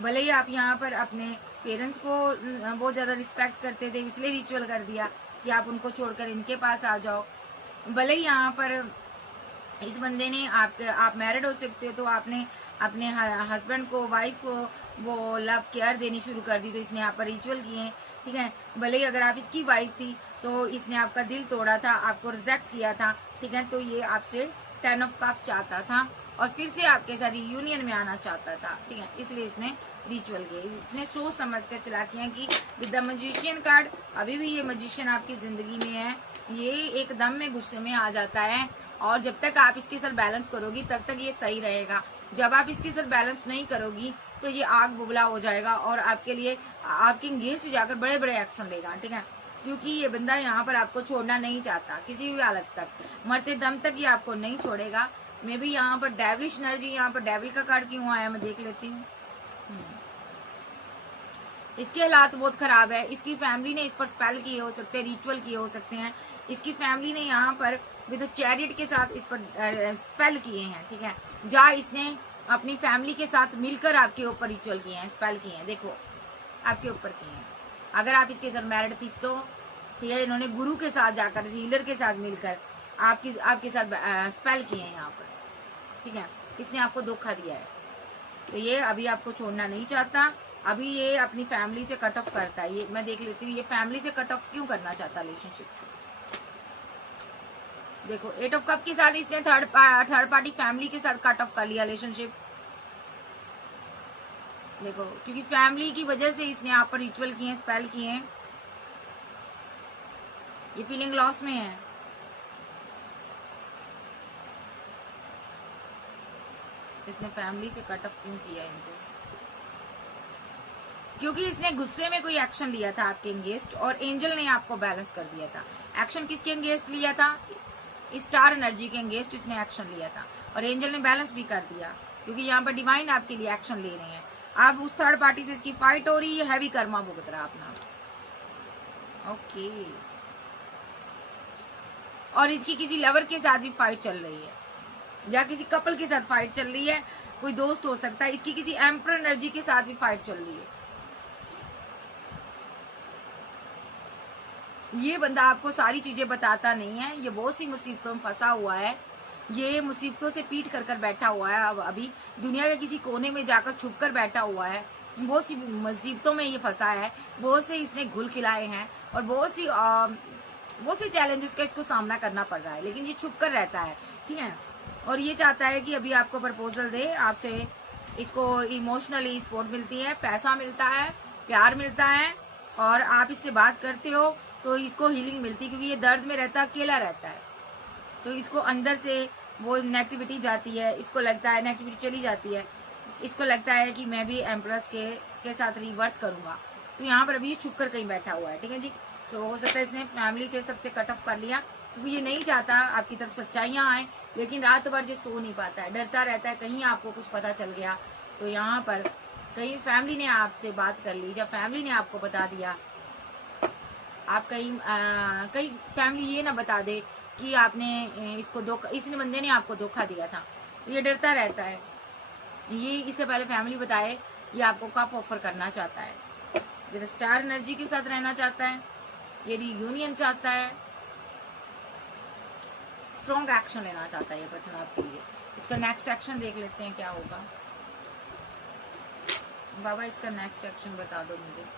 भले ही आप यहाँ पर अपने पेरेंट्स को बहुत ज्यादा रिस्पेक्ट करते थे, इसलिए रिचुअल कर दिया कि आप उनको छोड़कर इनके पास आ जाओ। भले ही यहाँ पर इस बंदे ने आप मैरिड हो सकते हो तो आपने अपने हस्बैंड को, वाइफ को वो लव केयर देनी शुरू कर दी, तो इसने आप पर रिचुअल किए, ठीक है। भले ही अगर आप इसकी वाइफ थी तो इसने आपका दिल तोड़ा था, आपको रिजेक्ट किया था, ठीक है। तो ये आपसे 10 ऑफ कप चाहता था और फिर से आपके साथ यूनियन में आना चाहता था, ठीक है, इसलिए इसने रिचुअल किए। इसने सोच समझ कर चला किया कि विद द मजिशियन कार्ड, अभी भी ये मजिशियन आपकी जिंदगी में है, ये एकदम में गुस्से में आ जाता है, और जब तक आप इसके साथ बैलेंस करोगी तब तक ये सही रहेगा। जब आप इसके साथ बैलेंस नहीं करोगी तो ये आग बुबला हो जाएगा और आपके लिए आपके अंगेज जाकर बड़े बड़े एक्शन लेगा, ठीक है। क्योंकि ये बंदा यहाँ पर आपको छोड़ना नहीं चाहता, किसी भी हालत तक, मरते दम तक ये आपको नहीं छोड़ेगा। मे भी यहाँ पर डेविलिश एनर्जी, यहाँ पर डेविल का कार्ड क्यों आया मैं देख लेती हूँ। इसके हालात बहुत खराब है, इसकी फैमिली ने इस पर स्पेल किए हो सकते हैं, रिचुअल किए हो सकते हैं, इसकी फैमिली ने यहाँ पर विद चैरिट के साथ इस पर स्पेल किए हैं, ठीक है। जहाँ इसने अपनी फैमिली के साथ मिलकर आपके ऊपर रिचुअल किए हैं, स्पेल किए हैं, देखो आपके ऊपर किए हैं। अगर आप इसके साथ मैरिड थी तो ठीक है, इन्होंने गुरु के साथ जाकर, हीलर के साथ मिलकर आपके साथ स्पेल किए हैं यहाँ पर, ठीक है। इसने आपको धोखा दिया है, तो ये अभी आपको छोड़ना नहीं चाहता, अभी ये अपनी फैमिली से कट ऑफ करता है। ये मैं देख लेती हूँ ये फैमिली से कट ऑफ क्यों करना चाहता रिलेशनशिप। देखो 8 ऑफ कप के साथ इसने थर्ड पार्टी फैमिली के साथ कट ऑफ कर लिया रिलेशनशिप। देखो क्योंकि फैमिली की वजह से इसने आप पर रिचुअल किए, स्पेल किए हैं, ये फीलिंग लॉस में है। इसने फैमिली से कट ऑफ क्यों किया इनको, क्योंकि इसने गुस्से में कोई एक्शन लिया था आपके अगेंस्ट और एंजल ने आपको बैलेंस कर दिया था। एक्शन किसके अगेंस्ट लिया था? स्टार एनर्जी के अगेंस्ट इसने एक्शन लिया था और एंजल ने बैलेंस भी कर दिया, क्योंकि यहाँ पर डिवाइन आपके लिए एक्शन ले रहे हैं। अब उस थर्ड पार्टी से इसकी फाइट हो रही है, हैवी कर्मा भुगत रहा अपना। ओके, और इसकी किसी लवर के साथ भी फाइट चल रही है या किसी कपल के साथ फाइट चल रही है, कोई दोस्त हो सकता है। इसकी किसी एम्परर एनर्जी के साथ भी फाइट चल रही है। ये बंदा आपको सारी चीजें बताता नहीं है, ये बहुत सी मुसीबतों में फंसा हुआ है, ये मुसीबतों से पीट कर कर बैठा हुआ है। अब अभी दुनिया के किसी कोने में जाकर छुप कर बैठा हुआ है, बहुत सी मुसीबतों में ये फंसा है, बहुत से इसने घुल खिलाए हैं और बहुत सी चैलेंजेस का इसको सामना करना पड़ रहा है, लेकिन ये छुप कर रहता है, ठीक है। और ये चाहता है कि अभी आपको प्रपोजल दे, आपसे इसको इमोशनली सपोर्ट मिलती है, पैसा मिलता है, प्यार मिलता है, और आप इससे बात करते हो तो इसको हीलिंग मिलती है, क्योंकि ये दर्द में रहता है, अकेला रहता है, तो इसको अंदर से वो नेगेटिविटी जाती है, इसको लगता है नेगेटिविटी चली जाती है, इसको लगता है कि मैं भी एम्प्रेस के साथ रिवर्ट करूंगा। तो यहाँ पर अभी ये छुप कर कहीं बैठा हुआ है, ठीक है जी। तो हो सकता है इसने फैमिली से सबसे कट ऑफ कर लिया, क्योंकि ये नहीं चाहता आपकी तरफ सच्चाइयां आए, लेकिन रात भर ये सो नहीं पाता है, डरता रहता है कहीं आपको कुछ पता चल गया तो यहाँ पर कहीं फैमिली ने आपसे बात कर ली, जब फैमिली ने आपको बता दिया, आप कहीं फैमिली ये ना बता दे कि आपने इसको धोखा, इसने बंदे ने आपको धोखा दिया था। ये डरता रहता है, ये इससे पहले फैमिली बताए ये आपको कप ऑफर करना चाहता है, ये स्टार एनर्जी के साथ रहना चाहता है, ये रियूनियन चाहता है, स्ट्रॉन्ग एक्शन लेना चाहता है ये पर्सन आपके लिए। इसका नेक्स्ट एक्शन देख लेते हैं क्या होगा। बाबा इसका नेक्स्ट एक्शन बता दो मुझे।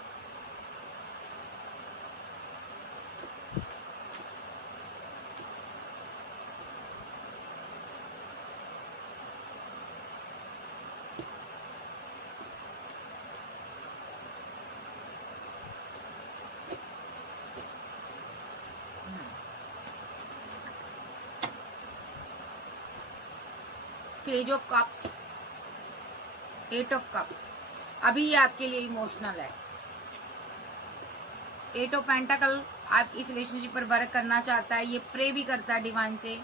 Page of cups, 8 of cups, अभी ये आपके लिए इमोशनल है। 8 ऑफ पेंटाकल, आप इस रिलेशनशिप पर वर्क करना चाहता है, ये प्रे भी करता है डिवाइन से।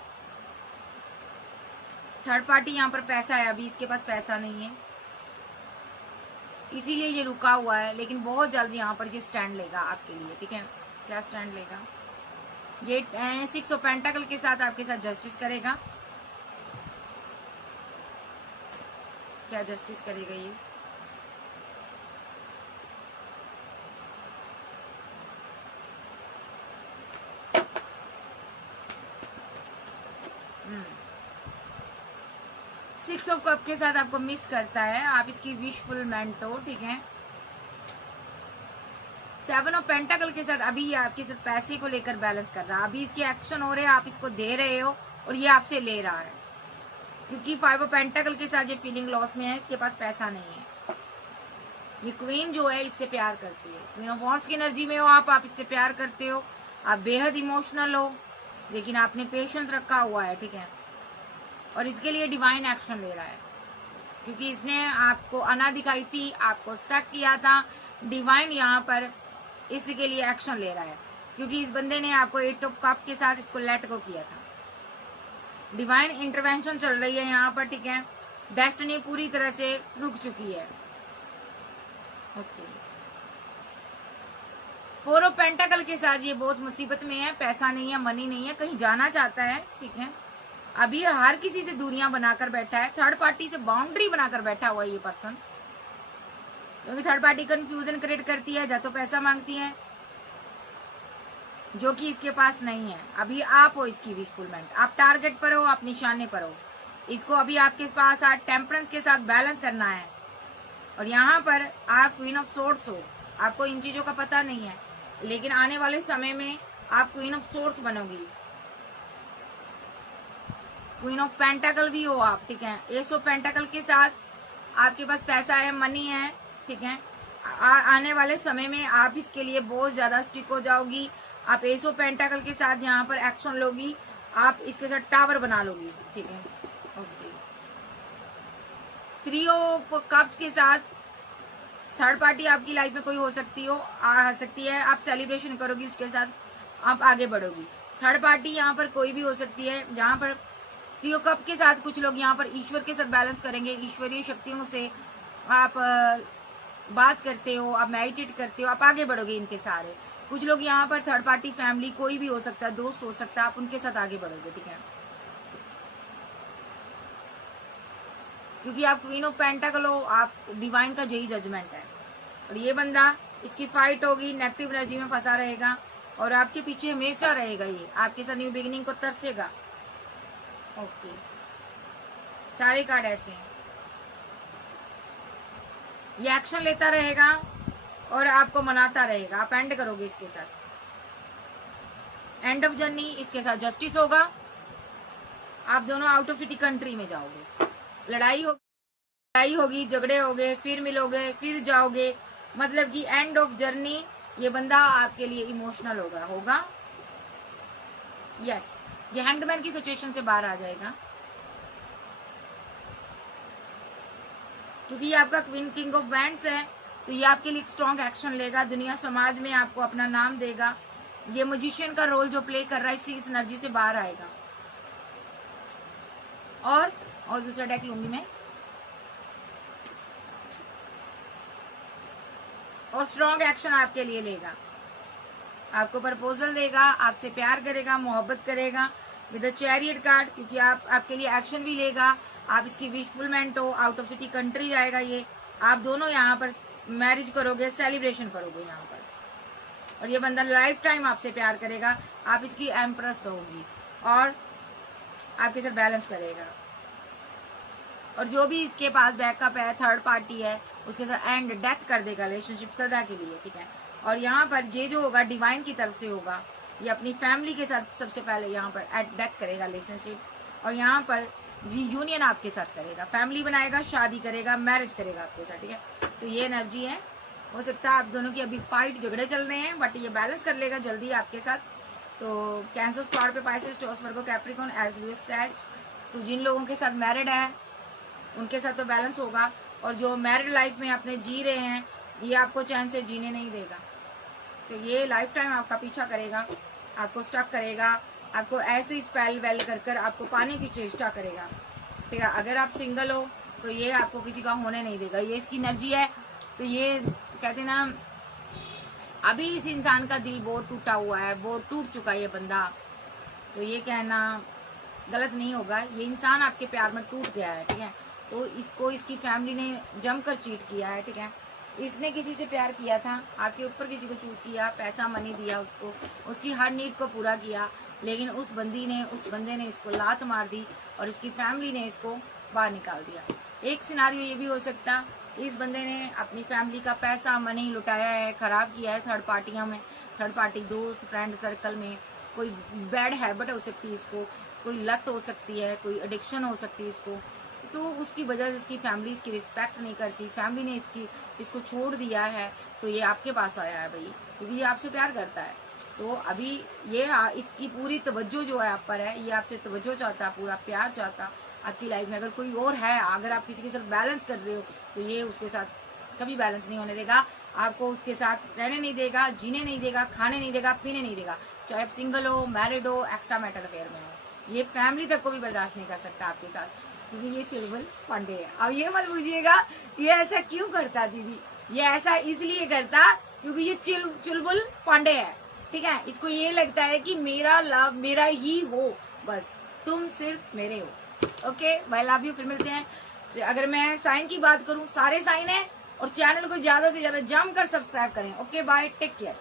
थर्ड पार्टी यहाँ पर पैसा है, अभी इसके पास पैसा नहीं है, इसीलिए ये रुका हुआ है, लेकिन बहुत जल्द यहाँ पर ये स्टैंड लेगा आपके लिए, ठीक है। क्या स्टैंड लेगा? ये 6 ऑफ पेंटाकल के साथ आपके साथ जस्टिस करेगा। क्या जस्टिस करेगा ये? सिक्स ऑफ कप के साथ आपको मिस करता है, आप इसकी विशफुलमेंट हो, ठीक है। 7 ऑफ पेंटाकल के साथ अभी ये आपके साथ पैसे को लेकर बैलेंस कर रहा है, अभी इसके एक्शन हो रहे हैं, आप इसको दे रहे हो और ये आपसे ले रहा है, क्योंकि 5 ऑफ पेंटाकल के साथ ये फीलिंग लॉस में है, इसके पास पैसा नहीं है। ये क्वीन जो है इससे प्यार करती है, क्वीन ऑफ वॉन्ड्स की एनर्जी में हो आप इससे प्यार करते हो, आप बेहद इमोशनल हो, लेकिन आपने पेशेंस रखा हुआ है, ठीक है। और इसके लिए डिवाइन एक्शन ले रहा है, क्योंकि इसने आपको अना दिखाई थी, आपको स्टक किया था, डिवाइन यहाँ पर इसके लिए एक्शन ले रहा है, क्योंकि इस बंदे ने आपको 8 ऑफ कप के साथ इसको लेट गो किया था। डिवाइन इंटरवेंशन चल रही है यहाँ पर, ठीक है। डेस्टिनी पूरी तरह से रुक चुकी है। ओके, 4 ऑफ पेंटाकल के साथ ये बहुत मुसीबत में है, पैसा नहीं है, मनी नहीं है, कहीं जाना चाहता है, ठीक है। अभी हर किसी से दूरियां बनाकर बैठा है, थर्ड पार्टी से बाउंड्री बनाकर बैठा हुआ है ये पर्सन, क्योंकि थर्ड पार्टी कंफ्यूजन क्रिएट करती है, या तो पैसा मांगती है जो कि इसके पास नहीं है। अभी आप हो इसकी विशफुलमेंट, आप टारगेट पर हो, आप निशाने पर हो, इसको अभी आपके पास टेम्परेंस के साथ बैलेंस करना है। और यहाँ पर आप क्वीन ऑफ सोर्ड्स हो, आपको इन चीजों का पता नहीं है, लेकिन आने वाले समय में आप क्वीन ऑफ सोर्ड्स बनोगी। क्वीन ऑफ पेंटाकल भी हो आप, ठीक है। एस ऑफ पेंटाकल के साथ आपके पास पैसा है, मनी है, ठीक है। आने वाले समय में आप इसके लिए बहुत ज्यादा स्टिक हो जाओगी। आप एस ऑफ पेंटाकल के साथ यहाँ पर एक्शन लोगी, आप इसके साथ टावर बना लोगी, ठीक है। ओके, 3 ऑफ कप्स के साथ थर्ड पार्टी आपकी लाइफ में कोई हो सकती है, आप सेलिब्रेशन करोगी उसके साथ, आप आगे बढ़ोगी। थर्ड पार्टी यहाँ पर कोई भी हो सकती है, जहाँ पर थ्री ऑफ कप के साथ कुछ लोग यहाँ पर ईश्वर के साथ बैलेंस करेंगे, ईश्वरीय शक्तियों से आप बात करते हो, आप मेडिटेट करते हो, आप आगे बढ़ोगे इनके सारे। कुछ लोग यहाँ पर थर्ड पार्टी फैमिली कोई भी हो सकता है, दोस्त हो सकता है, आप उनके साथ आगे बढ़ोगे, ठीक है। क्योंकि आप क्वीन ऑफ पेंटाकल हो, आप डिवाइन का यही जजमेंट है। और ये बंदा, इसकी फाइट होगी, नेगेटिव एनर्जी में फंसा रहेगा और आपके पीछे हमेशा रहेगा, ये आपके साथ न्यू बिगिनिंग को तरसेगा। ओके, सारे कार्ड ऐसे हैं। ये एक्शन लेता रहेगा और आपको मनाता रहेगा, आप एंड करोगे इसके साथ, एंड ऑफ जर्नी इसके साथ जस्टिस होगा। आप दोनों आउट ऑफ सिटी कंट्री में जाओगे, लड़ाई होगी, झगड़े होगे, फिर मिलोगे, फिर जाओगे, मतलब कि एंड ऑफ जर्नी ये बंदा आपके लिए इमोशनल होगा। यस, ये हैंगमैन की सिचुएशन से बाहर आ जाएगा, क्योंकि ये आपका क्वीन किंग ऑफ वैंड्स है, तो ये आपके लिए स्ट्रॉन्ग एक्शन लेगा, दुनिया समाज में आपको अपना नाम देगा। ये मैजिशियन का रोल जो प्ले कर रहा है, इस एनर्जी से बाहर आएगा। और दूसरा डेक लूंगी मैं, और स्ट्रॉन्ग एक्शन आपके लिए लेगा, आपको प्रपोजल देगा, आपसे प्यार करेगा, मोहब्बत करेगा विद द चैरियट कार्ड, क्योंकि आपके लिए एक्शन भी लेगा। आप इसकी विशफुलमेंट हो, आउट ऑफ सिटी कंट्री जाएगा ये, आप दोनों यहाँ पर मैरिज करोगे, सेलिब्रेशन करोगे यहाँ पर। और ये बंदा लाइफ टाइम आपसे प्यार करेगा, आप इसकी एम्प्रेस रहोगी और आपके साथ बैलेंस करेगा। और जो भी इसके पास बैकअप है, थर्ड पार्टी है, उसके साथ एंड डेथ कर देगा रिलेशनशिप सदा के लिए, ठीक है। और यहाँ पर ये जो होगा डिवाइन की तरफ से होगा, ये अपनी फैमिली के साथ सबसे पहले यहाँ पर एट डेथ करेगा रिलेशनशिप, और यहाँ पर यूनियन आपके साथ करेगा, फैमिली बनाएगा, शादी करेगा, मैरिज करेगा आपके साथ, ठीक है। तो ये एनर्जी है। हो सकता है आप दोनों की अभी फाइट झगड़े चल रहे हैं, बट ये बैलेंस कर लेगा जल्दी आपके साथ। तो कैंसर, स्कॉर्पियो, पाइसेस, टॉरस, वर्गो, कैप्रिकॉर्न, एरियस, सैज, तो जिन लोगों के साथ मैरिड है उनके साथ तो बैलेंस होगा, और जो मैरिड लाइफ में अपने जी रहे हैं, ये आपको चैन से जीने नहीं देगा। तो ये लाइफ टाइम आपका पीछा करेगा, आपको स्टक करेगा, आपको ऐसे स्पेल वेल कर आपको पाने की चेष्टा करेगा, ठीक है। अगर आप सिंगल हो तो ये आपको किसी का होने नहीं देगा, ये इसकी एनर्जी है। तो ये कहते ना, अभी इस इंसान का दिल बहुत टूटा हुआ है, बहुत टूट चुका है ये बंदा, तो ये कहना गलत नहीं होगा, ये इंसान आपके प्यार में टूट गया है, ठीक है। तो इसको इसकी फैमिली ने जमकर चीट किया है, ठीक है। इसने किसी से प्यार किया था, आपके ऊपर किसी को चूज किया, पैसा मनी दिया उसको, उसकी हर नीड को पूरा किया, लेकिन उस बंदे ने इसको लात मार दी और इसकी फैमिली ने इसको बाहर निकाल दिया। एक सिनारियो ये भी हो सकता, इस बंदे ने अपनी फैमिली का पैसा मनी लुटाया है, खराब किया है थर्ड पार्टियों में, थर्ड पार्टी दोस्त फ्रेंड सर्कल में। कोई बैड हैबिट हो सकती है इसको, कोई लत हो सकती है, कोई एडिक्शन हो सकती है इसको, तो उसकी वजह से इसकी फैमिली इसकी रिस्पेक्ट नहीं करती, फैमिली ने इसको छोड़ दिया है। तो ये आपके पास आया है भाई, क्योंकि ये आपसे प्यार करता है। तो अभी ये इसकी पूरी तवज्जो जो है आप पर है, ये आपसे तवज्जो चाहता है, पूरा प्यार चाहता आपकी लाइफ में। अगर कोई और है, अगर आप किसी के साथ बैलेंस कर रहे हो, तो ये उसके साथ कभी बैलेंस नहीं होने देगा, आपको उसके साथ रहने नहीं देगा, जीने नहीं देगा, खाने नहीं देगा, पीने नहीं देगा, चाहे आप सिंगल हो, मैरिड हो, एक्स्ट्रा मैटर अफेयर में हो। ये फैमिली तक को भी बर्दाश्त नहीं कर सकता आपके साथ, क्योंकि ये चुलबुल पांडे है। अब ये मत पूछिएगा ये ऐसा क्यों करता दीदी, ये ऐसा इसलिए करता क्योंकि ये चुलबुल पांडे है, ठीक है। इसको ये लगता है कि मेरा लव मेरा ही हो, बस तुम सिर्फ मेरे हो। Okay, bye, love you. फिर मिलते हैं। अगर मैं साइन की बात करूं, सारे साइन है, और चैनल को ज्यादा से ज्यादा जमकर सब्सक्राइब करें। Okay, bye, take care.